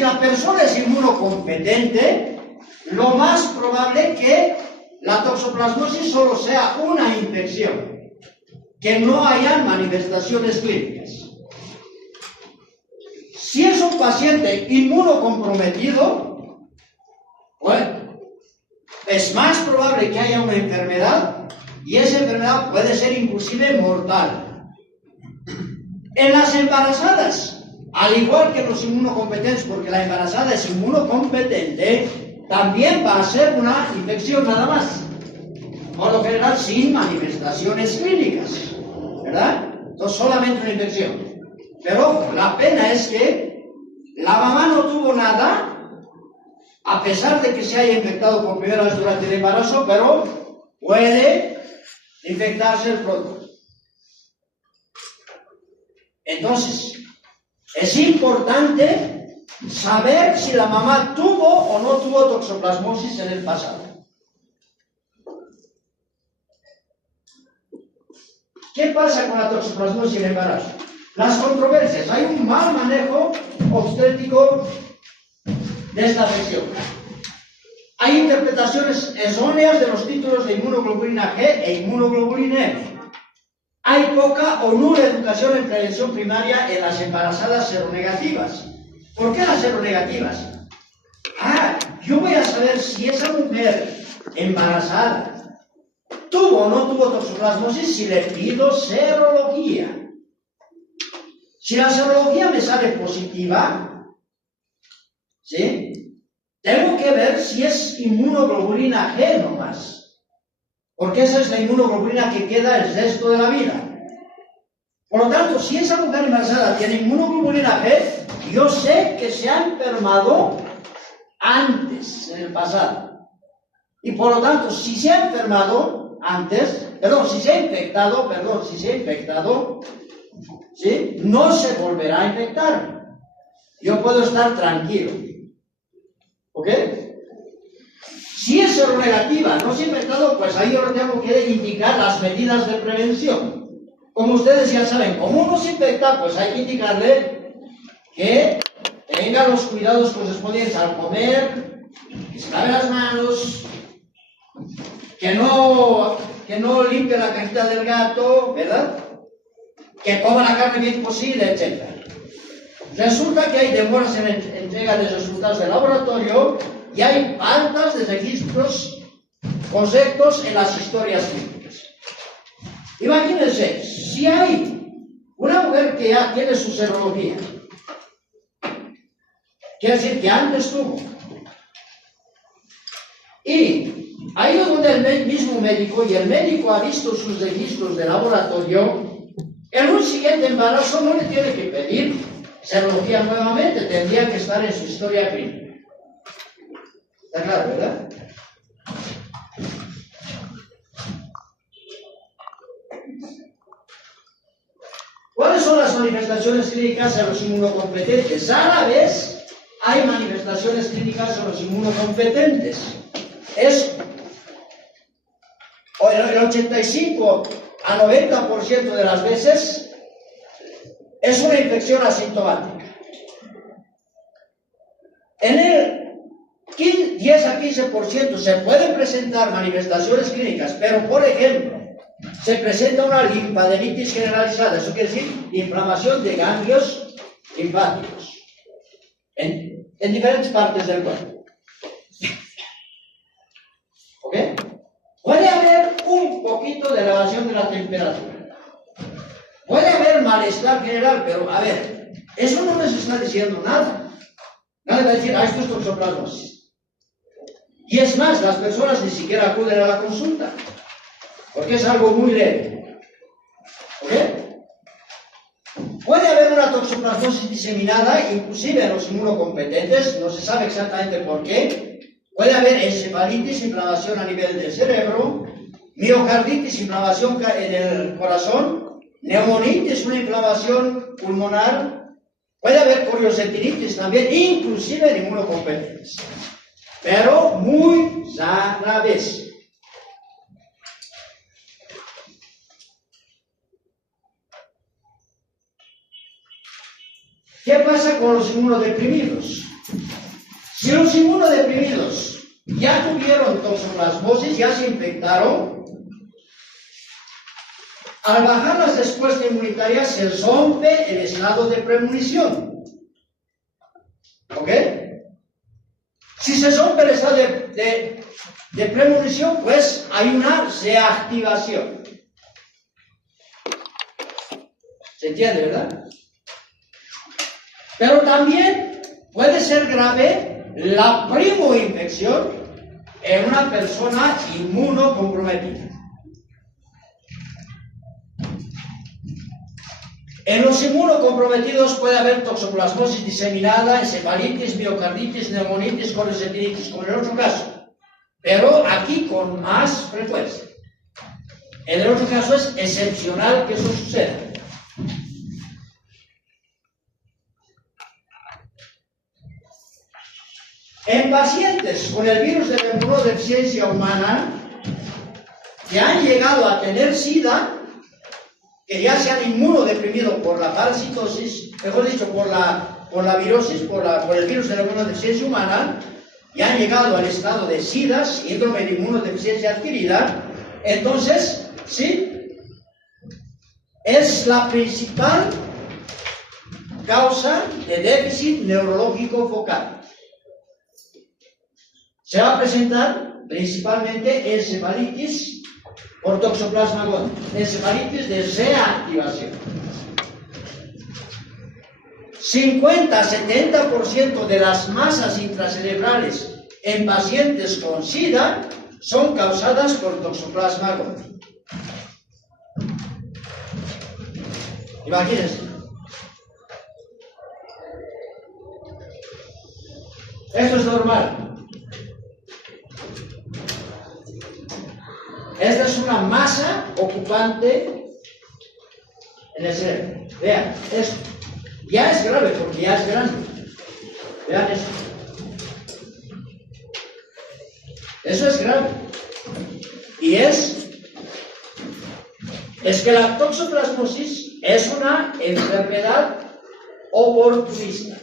la persona es inmunocompetente, lo más probable es que la toxoplasmosis solo sea una infección, que no hayan manifestaciones clínicas. Si es un paciente inmunocomprometido, bueno, es más probable que haya una enfermedad y esa enfermedad puede ser inclusive mortal. En las embarazadas, al igual que los inmunocompetentes, porque la embarazada es inmunocompetente, también va a ser una infección nada más. Por lo general sin manifestaciones clínicas, ¿verdad? Entonces solamente una infección. Pero la pena es que la mamá no tuvo nada, a pesar de que se haya infectado por primera vez durante el embarazo, pero puede infectarse el producto. Entonces, es importante saber si la mamá tuvo o no tuvo toxoplasmosis en el pasado. ¿Qué pasa con la toxoplasmosis en el embarazo? Las controversias. Hay un mal manejo obstétrico de esta afección. Hay interpretaciones erróneas de los títulos de inmunoglobulina G e inmunoglobulina M. Hay poca o nula educación en prevención primaria en las embarazadas seronegativas. ¿Por qué las seronegativas? Yo voy a saber si esa mujer embarazada tuvo o no tuvo toxoplasmosis si le pido serología. Si la serología me sale positiva, ¿sí? Tengo que ver si es inmunoglobulina G nomás, porque esa es la inmunoglobulina que queda el resto de la vida. Por lo tanto, si esa mujer embarazada tiene inmunoglobulina G, yo sé que se ha enfermado antes, en el pasado. Y por lo tanto, si se ha enfermado antes, si se ha infectado, ¿sí? No se volverá a infectar. Yo puedo estar tranquilo. ¿Ok? Si es seronegativa, no se ha infectado, pues ahí yo tengo que indicar las medidas de prevención. Como ustedes ya saben, como uno se infecta, pues hay que indicarle que tenga los cuidados correspondientes al comer, que se lave las manos, que no limpie la cajita del gato, ¿verdad? Que coma la carne bien cocida, etc. Resulta que hay demoras en entrega de resultados del laboratorio y hay faltas de registros correctos en las historias clínicas. Imagínense, si hay una mujer que ya tiene su serología, quiere decir que antes tuvo, y ahí es donde el mismo médico, y el médico ha visto sus registros de laboratorio, en un siguiente embarazo no le tiene que pedir serología nuevamente, tendría que estar en su historia clínica. ¿Está claro, verdad? ¿Cuáles son las manifestaciones clínicas en los inmunocompetentes? Rara vez hay manifestaciones clínicas en los inmunocompetentes. Es el 85 a 90% de las veces es una infección asintomática. En el 10 a 15% se pueden presentar manifestaciones clínicas, pero por ejemplo, se presenta una linfadenitis generalizada, eso quiere decir inflamación de ganglios linfáticos en diferentes partes del cuerpo. ¿Ok? Puede haber un poquito de elevación de la temperatura. Puede haber malestar general, pero a ver, eso no les está diciendo nada. Nadie va a decir, esto es toxoplasmosis. Y es más, las personas ni siquiera acuden a la consulta, porque es algo muy leve. ¿Ok? Puede haber una toxoplasmosis diseminada, inclusive en los inmunocompetentes, no se sabe exactamente por qué. Puede haber encefalitis, inflamación a nivel del cerebro, miocarditis, inflamación en el corazón, neumonitis, una inflamación pulmonar. Puede haber coriocetinitis también, inclusive en inmunocompetentes, pero muy rara vez. ¿Qué pasa con los inmunodeprimidos? Si los inmunodeprimidos ya tuvieron toxoplasmosis, ya se infectaron, al bajar las respuestas inmunitarias se rompe el estado de premonición. ¿Ok? Si se rompe el estado de premonición, pues hay una reactivación. ¿Se entiende, verdad? Pero también puede ser grave la primoinfección en una persona inmunocomprometida. En los inmunocomprometidos puede haber toxoplasmosis diseminada, encefalitis, miocarditis, neumonitis, coledosetinitis, como en el otro caso. Pero aquí con más frecuencia. En el otro caso es excepcional que eso suceda. En pacientes con el virus de la inmunodeficiencia humana que han llegado a tener SIDA, que ya se han inmunodeprimido por la parasitosis, mejor dicho, por la virosis, por el virus de la inmunodeficiencia humana, y han llegado al estado de SIDA, síndrome de inmunodeficiencia adquirida, entonces, sí, es la principal causa de déficit neurológico focal. Se va a presentar principalmente encefalitis por toxoplasma gondii, encefalitis de reactivación. 50-70% de las masas intracerebrales en pacientes con SIDA son causadas por toxoplasma gondii. Imagínense. Esto es normal. Esta es una masa ocupante en el cerebro. Vean, esto ya es grave porque ya es grande. Vean eso. Eso es grave. Y es que la toxoplasmosis es una enfermedad oportunista.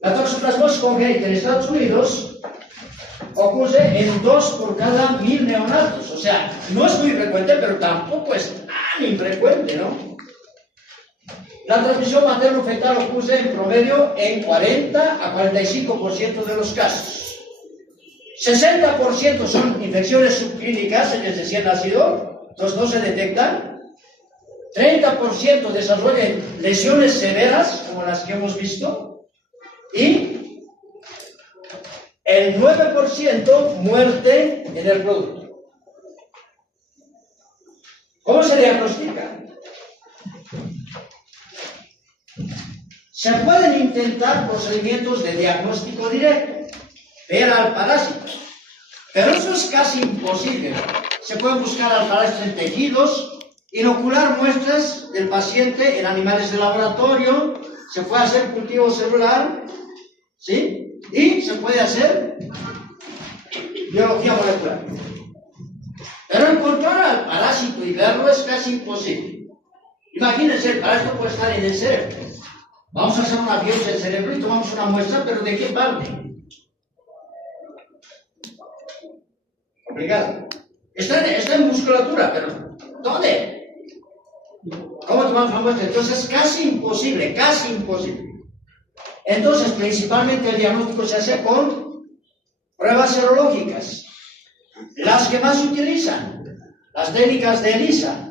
La toxoplasmosis congénita en Estados Unidos ocurre en 2 por cada 1000 neonatos. O sea, no es muy frecuente, pero tampoco es tan infrecuente, ¿no? La transmisión materno-fetal ocurre en promedio en 40 a 45% de los casos. 60% son infecciones subclínicas en el recién nacido, entonces no se detectan. 30% desarrollan lesiones severas, como las que hemos visto. Y el 9% muerte en el producto. ¿Cómo se diagnostica? Se pueden intentar procedimientos de diagnóstico directo, ver al parásito, pero eso es casi imposible. Se pueden buscar al parásito en tejidos, inocular muestras del paciente en animales de laboratorio, se puede hacer cultivo celular, ¿sí? Y se puede hacer biología molecular. Pero encontrar al parásito y verlo es casi imposible. Imagínense, el parásito puede estar en el cerebro. Vamos a hacer una biopsia del cerebro y tomamos una muestra, pero ¿de qué parte? Complicado. Está en musculatura, pero ¿dónde? ¿Cómo tomamos una muestra? Entonces es casi imposible, casi imposible. Entonces, principalmente el diagnóstico se hace con pruebas serológicas. Las que más se utilizan, las técnicas de ELISA.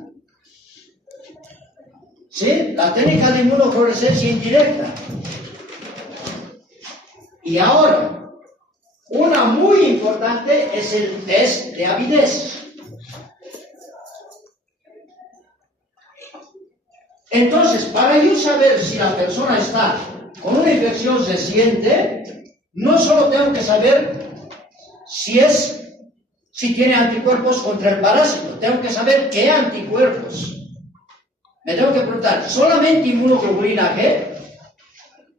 ¿Sí? La técnica de inmunofluorescencia indirecta. Y ahora, una muy importante es el test de avidez. Entonces, para yo saber si la persona está con una infección reciente, no solo tengo que saber si tiene anticuerpos contra el parásito, tengo que saber qué anticuerpos. Me tengo que preguntar, ¿solamente inmunoglobulina G?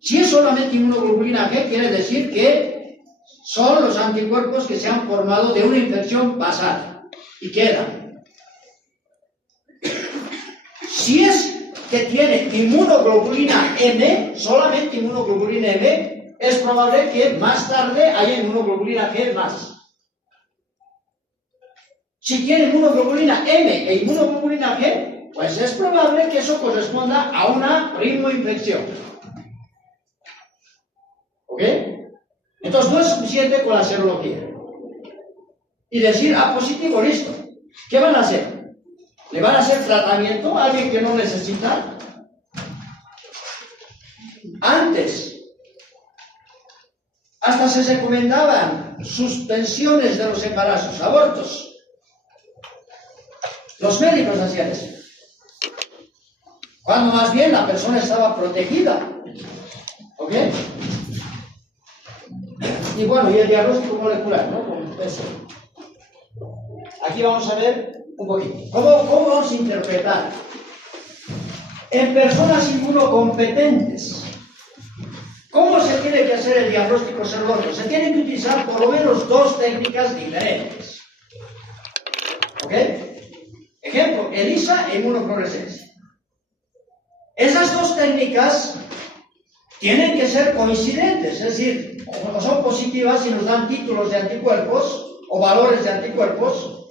Si es solamente inmunoglobulina G, quiere decir que son los anticuerpos que se han formado de una infección pasada y quedan. Si es que tiene inmunoglobulina M, solamente inmunoglobulina M, es probable que más tarde haya inmunoglobulina G más. Si tiene inmunoglobulina M e inmunoglobulina G, pues es probable que eso corresponda a una primoinfección. ¿Ok? Entonces no es suficiente con la serología. Y decir, positivo, listo. ¿Qué van a hacer? ¿Le van a hacer tratamiento a alguien que no necesita? Antes, hasta se recomendaban suspensiones de los embarazos, abortos. Los médicos hacían eso. Cuando más bien la persona estaba protegida. ¿Ok? Y bueno, y el diagnóstico molecular, ¿no? Con eso. Aquí vamos a ver un poquito. ¿Cómo vamos a interpretar? En personas inmunocompetentes, ¿cómo se tiene que hacer el diagnóstico serológico? Se tienen que utilizar por lo menos dos técnicas diferentes. ¿Ok? Ejemplo, ELISA e inmunofluorescencia. Esas dos técnicas tienen que ser coincidentes, es decir, o son positivas y nos dan títulos de anticuerpos o valores de anticuerpos,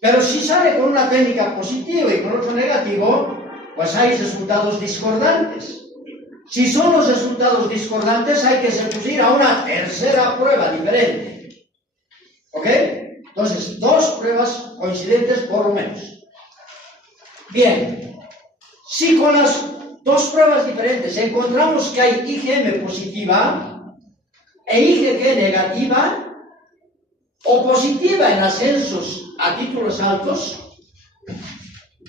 pero si sale con una técnica positiva y con otro negativo, pues hay resultados discordantes. Si son los resultados discordantes, hay que recurrir a una tercera prueba diferente. ¿Ok? Entonces, dos pruebas coincidentes por lo menos. Bien, si con las dos pruebas diferentes encontramos que hay IgM positiva e IgG negativa, o positiva en ascensos a títulos altos,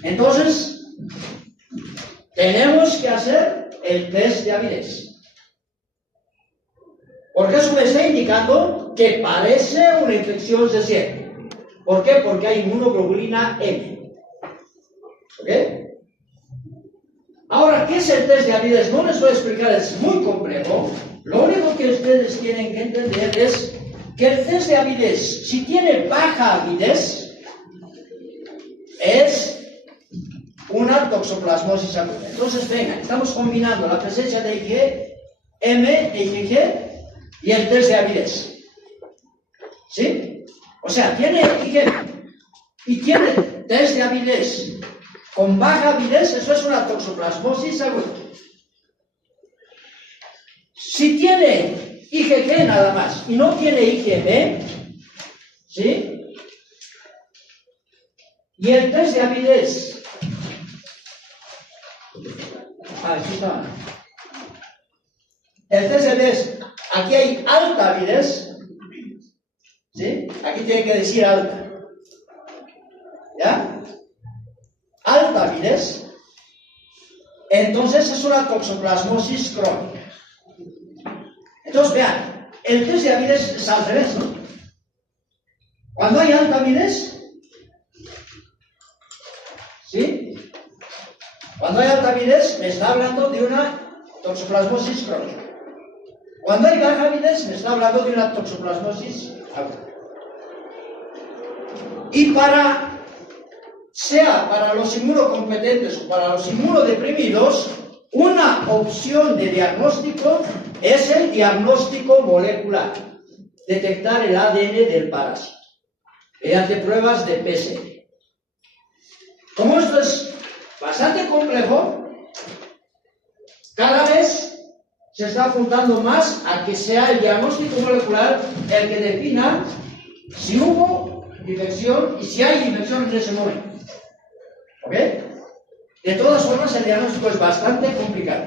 entonces tenemos que hacer el test de avidez. Porque eso me está indicando que parece una infección reciente. ¿Por qué? Porque hay inmunoglobulina M. ¿Ok? Ahora, ¿qué es el test de avidez? No les voy a explicar, es muy complejo. Lo único que ustedes tienen que entender es que el test de avidez, si tiene baja avidez, es una toxoplasmosis aguda. Entonces, venga, estamos combinando la presencia de IgM e IgG y el test de avidez. ¿Sí? O sea, tiene IgM y tiene test de avidez con baja avidez, eso es una toxoplasmosis aguda. Si tiene IgG nada más y no tiene IgM, ¿sí? Y el test de avidez, aquí está. El test de avidez, aquí hay alta avidez, ¿sí? Aquí tiene que decir alta, ¿ya? Alta avidez, entonces es una toxoplasmosis crónica. Entonces, vean, el test de avidez es al revés, ¿no? Cuando hay alta avidez, ¿sí? Cuando hay alta avidez, me está hablando de una toxoplasmosis crónica. Cuando hay baja avidez, me está hablando de una toxoplasmosis aguda. Y sea para los inmunocompetentes o para los inmunodeprimidos, una opción de diagnóstico es el diagnóstico molecular, detectar el ADN del parásito, mediante pruebas de PCR. Como esto es bastante complejo, cada vez se está apuntando más a que sea el diagnóstico molecular el que defina si hubo infección y si hay infección en ese momento. ¿Ok? De todas formas, el diagnóstico es bastante complicado.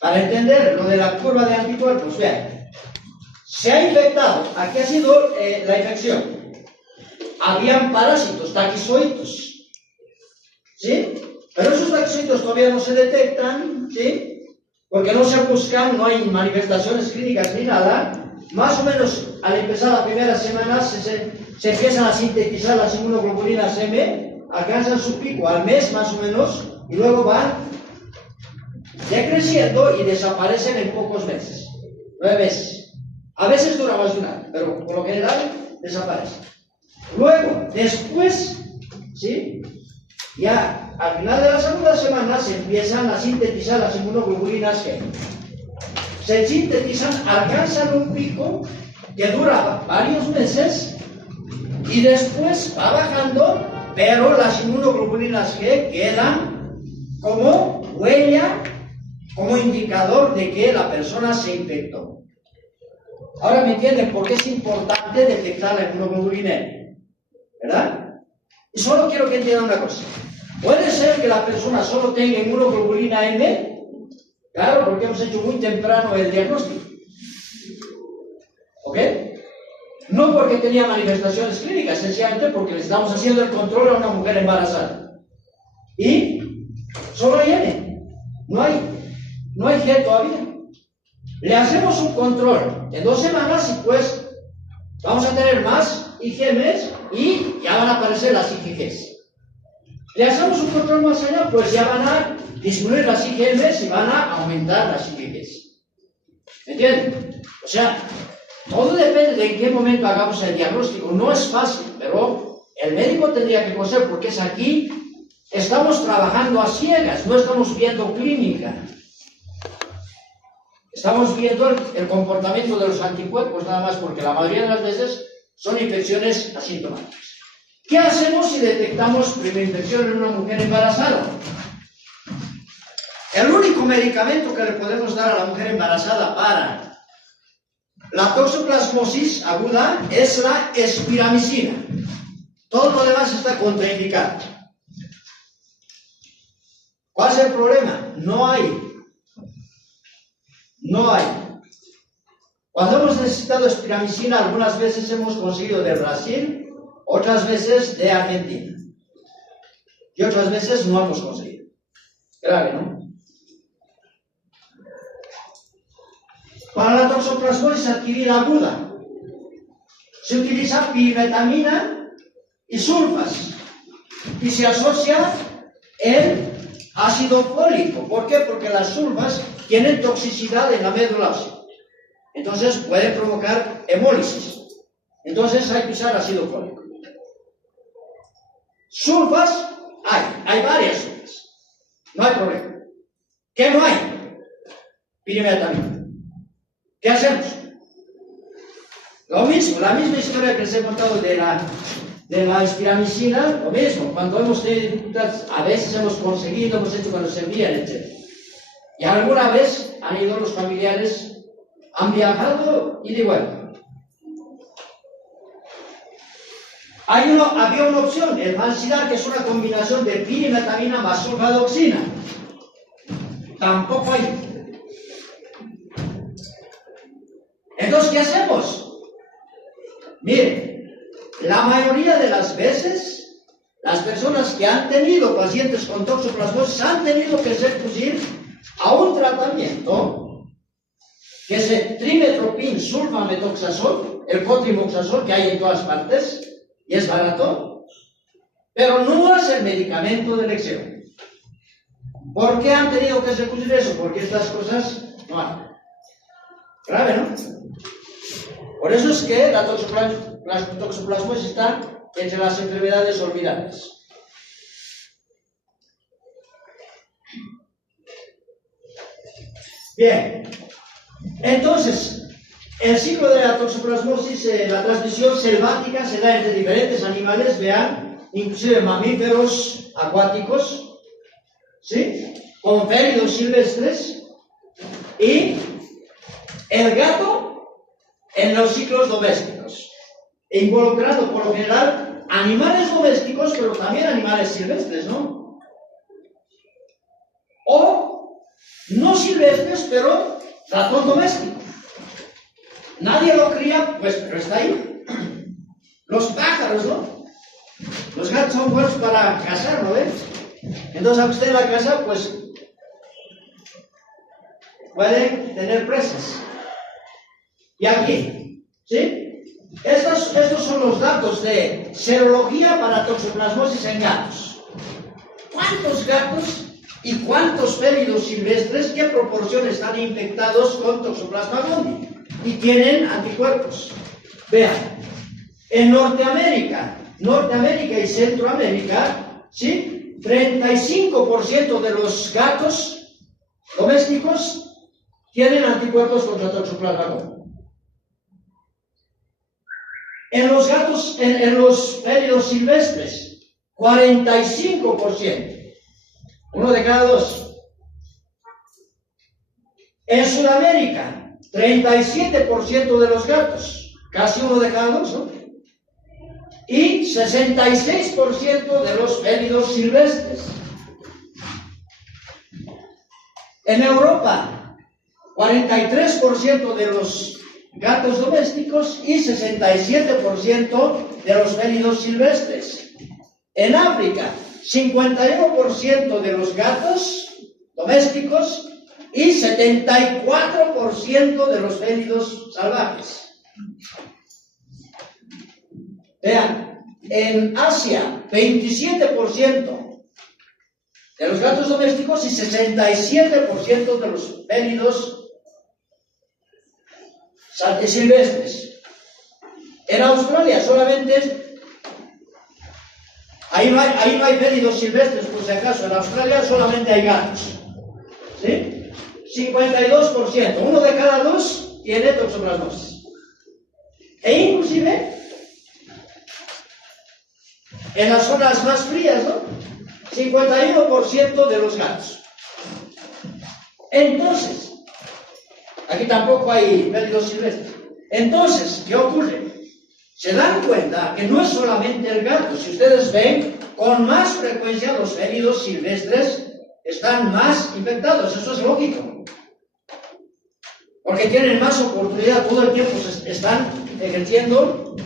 Para entender lo de la curva de anticuerpos, vean, se ha infectado, aquí ha sido la infección, habían parásitos, taquizoitos, ¿sí? Pero esos taquizoitos todavía no se detectan, ¿sí? Porque no se buscan, no hay manifestaciones clínicas ni nada. Más o menos al empezar la primera semana se empiezan a sintetizar las inmunoglobulinas M, alcanzan su pico al mes más o menos, y luego van decreciendo y desaparecen en pocos meses, 9 meses. A veces dura más de un año, pero por lo general desaparecen. Luego, después, ¿sí? Ya al final de la segunda semana se empiezan a sintetizar las inmunoglobulinas G. Se sintetizan, alcanzan un pico que dura varios meses y después va bajando, pero las inmunoglobulinas G quedan como huella, como indicador de que la persona se infectó. Ahora me entienden por qué es importante detectar la inmunoglobulina M, ¿verdad? Y solo quiero que entiendan una cosa. Puede ser que la persona solo tenga inmunoglobulina M, claro, porque hemos hecho muy temprano el diagnóstico. ¿Ok? No porque tenía manifestaciones clínicas, sencillamente porque le estamos haciendo el control a una mujer embarazada. Y solo hay M, no hay G todavía. Le hacemos un control en 2 semanas y pues vamos a tener más IgMs y ya van a aparecer las IgGs. Le hacemos un control más allá, pues ya van a disminuir las IgMs y van a aumentar las IgGs. ¿Me entienden? O sea, todo depende de en qué momento hagamos el diagnóstico. No es fácil, pero el médico tendría que conocer, porque es aquí, estamos trabajando a ciegas, no estamos viendo clínica. Estamos viendo el comportamiento de los anticuerpos nada más, porque la mayoría de las veces son infecciones asintomáticas. ¿Qué hacemos si detectamos primera infección en una mujer embarazada? El único medicamento que le podemos dar a la mujer embarazada para la toxoplasmosis aguda es la espiramicina. Todo lo demás está contraindicado. ¿Cuál es el problema? No hay. Cuando hemos necesitado espiramicina, algunas veces hemos conseguido de Brasil, otras veces de Argentina. Y otras veces no hemos conseguido. Grave, ¿no? Para la toxoplasmosis adquirida aguda, se utiliza pirimetamina y sulfas. Y se asocia el ácido fólico. ¿Por qué? Porque las sulfas tienen toxicidad en la médula ósea. Entonces pueden provocar hemólisis. Entonces hay que usar ácido fólico. Sulfas hay varias sulfas. No hay problema. ¿Qué no hay? Pirimetamina. ¿Qué hacemos? Lo mismo, la misma historia que les he contado de la espiramicina, lo mismo. Cuando hemos tenido dificultades, a veces hemos conseguido, hemos hecho cuando se envían, etc. Y alguna vez han ido los familiares, han viajado y de vuelta. Había una opción, el Fansidar, que es una combinación de pirimetamina más sulfadoxina. Tampoco hay. Entonces, ¿qué hacemos? Miren, la mayoría de las veces, las personas que han tenido pacientes con toxoplasmosis han tenido que recurrir a un tratamiento que es el trimetoprim sulfametoxazol, el cotrimoxazol que hay en todas partes, y es barato, pero no es el medicamento de elección. ¿Por qué han tenido que recurrir a eso? Porque estas cosas no hay. Grave, ¿no? Por eso es que la toxoplasmosis está entre las enfermedades olvidadas. Bien, entonces, el ciclo de la toxoplasmosis, la transmisión selvática se da entre diferentes animales, vean, inclusive mamíferos acuáticos, ¿sí? Con felinos silvestres y el gato en los ciclos domésticos, involucrando por lo general animales domésticos, pero también animales silvestres, ¿no? O no silvestres, pero ratón doméstico. Nadie lo cría, pues, pero está ahí. Los pájaros, ¿no? Los gatos son buenos para cazar, ¿no ves? Entonces, aunque esté en la casa, pues, pueden tener presas. Y aquí, ¿sí? Estos son los datos de serología para toxoplasmosis en gatos. ¿Cuántos gatos y cuántos félidos silvestres, qué proporción están infectados con Toxoplasma gondii y tienen anticuerpos? Vean, en Norteamérica y Centroamérica, ¿sí? 35% de los gatos domésticos tienen anticuerpos contra Toxoplasma gondii. En los gatos, en los félidos silvestres, 45%. 1 de cada 2. En Sudamérica, 37% de los gatos, casi 1 de cada 2, ¿no? Y 66% de los félidos silvestres. En Europa, 43% de los gatos domésticos y 67% de los félidos silvestres. En África, 51% de los gatos domésticos y 74% de los félidos salvajes. Vean, en Asia, 27% de los gatos domésticos y 67% de los félidos silvestres. En Australia solamente, ahí no hay félidos silvestres por si acaso, en Australia solamente hay gatos. ¿Sí? 52%, 1 de cada 2 tiene toxoplasmosis. E inclusive, en las zonas más frías, ¿no? 51% de los gatos. Entonces, aquí tampoco hay félidos silvestres. Entonces, ¿qué ocurre? Se dan cuenta que no es solamente el gato. Si ustedes ven, con más frecuencia los félidos silvestres están más infectados. Eso es lógico. Porque tienen más oportunidad. Todo el tiempo están ejerciendo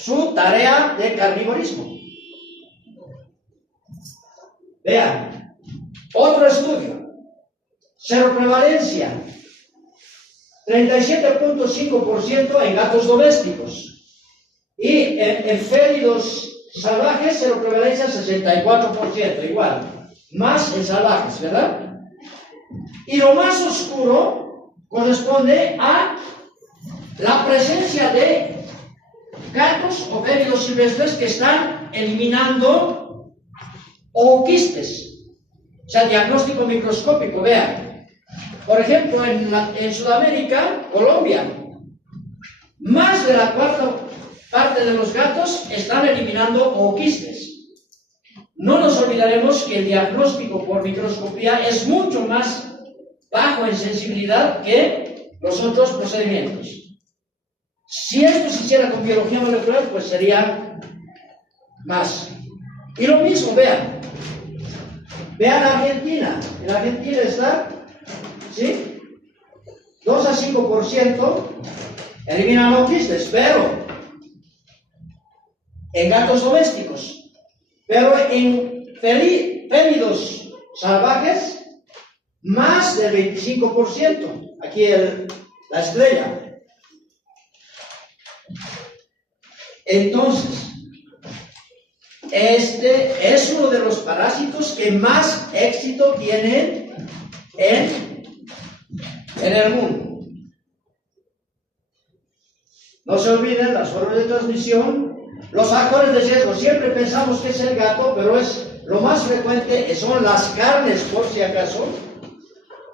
su tarea de carnivorismo. Vean, otro estudio. Seroprevalencia. 37.5% en gatos domésticos. Y en félidos salvajes, seroprevalencia 64%, igual. Más en salvajes, ¿verdad? Y lo más oscuro corresponde a la presencia de gatos o félidos silvestres que están eliminando ooquistes. O sea, diagnóstico microscópico, vean. Por ejemplo, en Sudamérica, Colombia, más de la cuarta parte de los gatos están eliminando ooquistes. No nos olvidaremos que el diagnóstico por microscopía es mucho más bajo en sensibilidad que los otros procedimientos. Si esto se hiciera con biología molecular, pues sería más. Y lo mismo, vean Argentina. En Argentina está, ¿sí? 2 a 5% eliminan ooquistes, pero en gatos domésticos. Pero en félidos salvajes, más del 25%. Aquí la estrella. Entonces, este es uno de los parásitos que más éxito tienen en el mundo. No se olviden las formas de transmisión. Los factores de riesgo, siempre pensamos que es el gato, pero lo más frecuente son las carnes, por si acaso,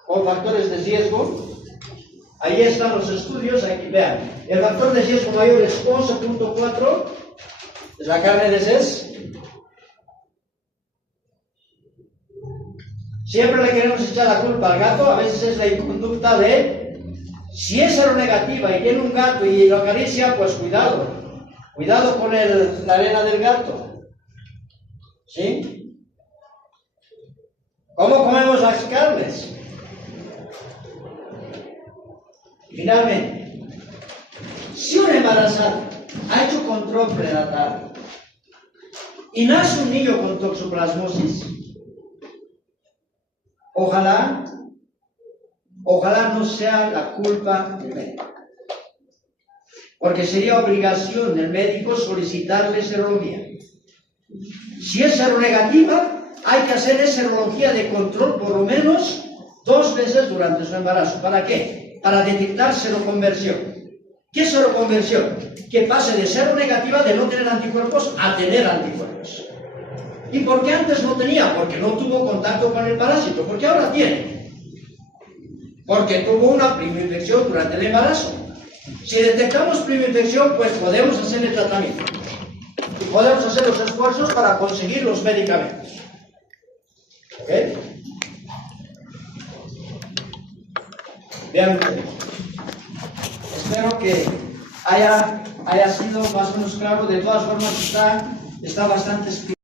con factores de riesgo. Ahí están los estudios, aquí vean. El factor de riesgo mayor es 11.4, es la carne de res. Siempre le queremos echar la culpa al gato, a veces es la inconducta de, si es seronegativa y tiene un gato y lo acaricia, pues cuidado. Cuidado con la arena del gato. ¿Sí? ¿Cómo comemos las carnes? Finalmente, si una embarazada ha hecho control prenatal y nace un niño con toxoplasmosis, ojalá no sea la culpa del médico. Porque sería obligación del médico solicitarle serología. Si es seronegativa, hay que hacerle serología de control por lo menos 2 veces durante su embarazo. ¿Para qué? Para detectar seroconversión. ¿Qué es seroconversión? Que pase de seronegativa, de no tener anticuerpos, a tener anticuerpos. ¿Y por qué antes no tenía? Porque no tuvo contacto con el parásito. ¿Por qué ahora tiene? Porque tuvo una prima infección durante el embarazo. Si detectamos primera infección, pues podemos hacer el tratamiento. Y podemos hacer los esfuerzos para conseguir los medicamentos. ¿Ok? Vean ustedes. Espero que haya sido más o menos claro. De todas formas está bastante explicado.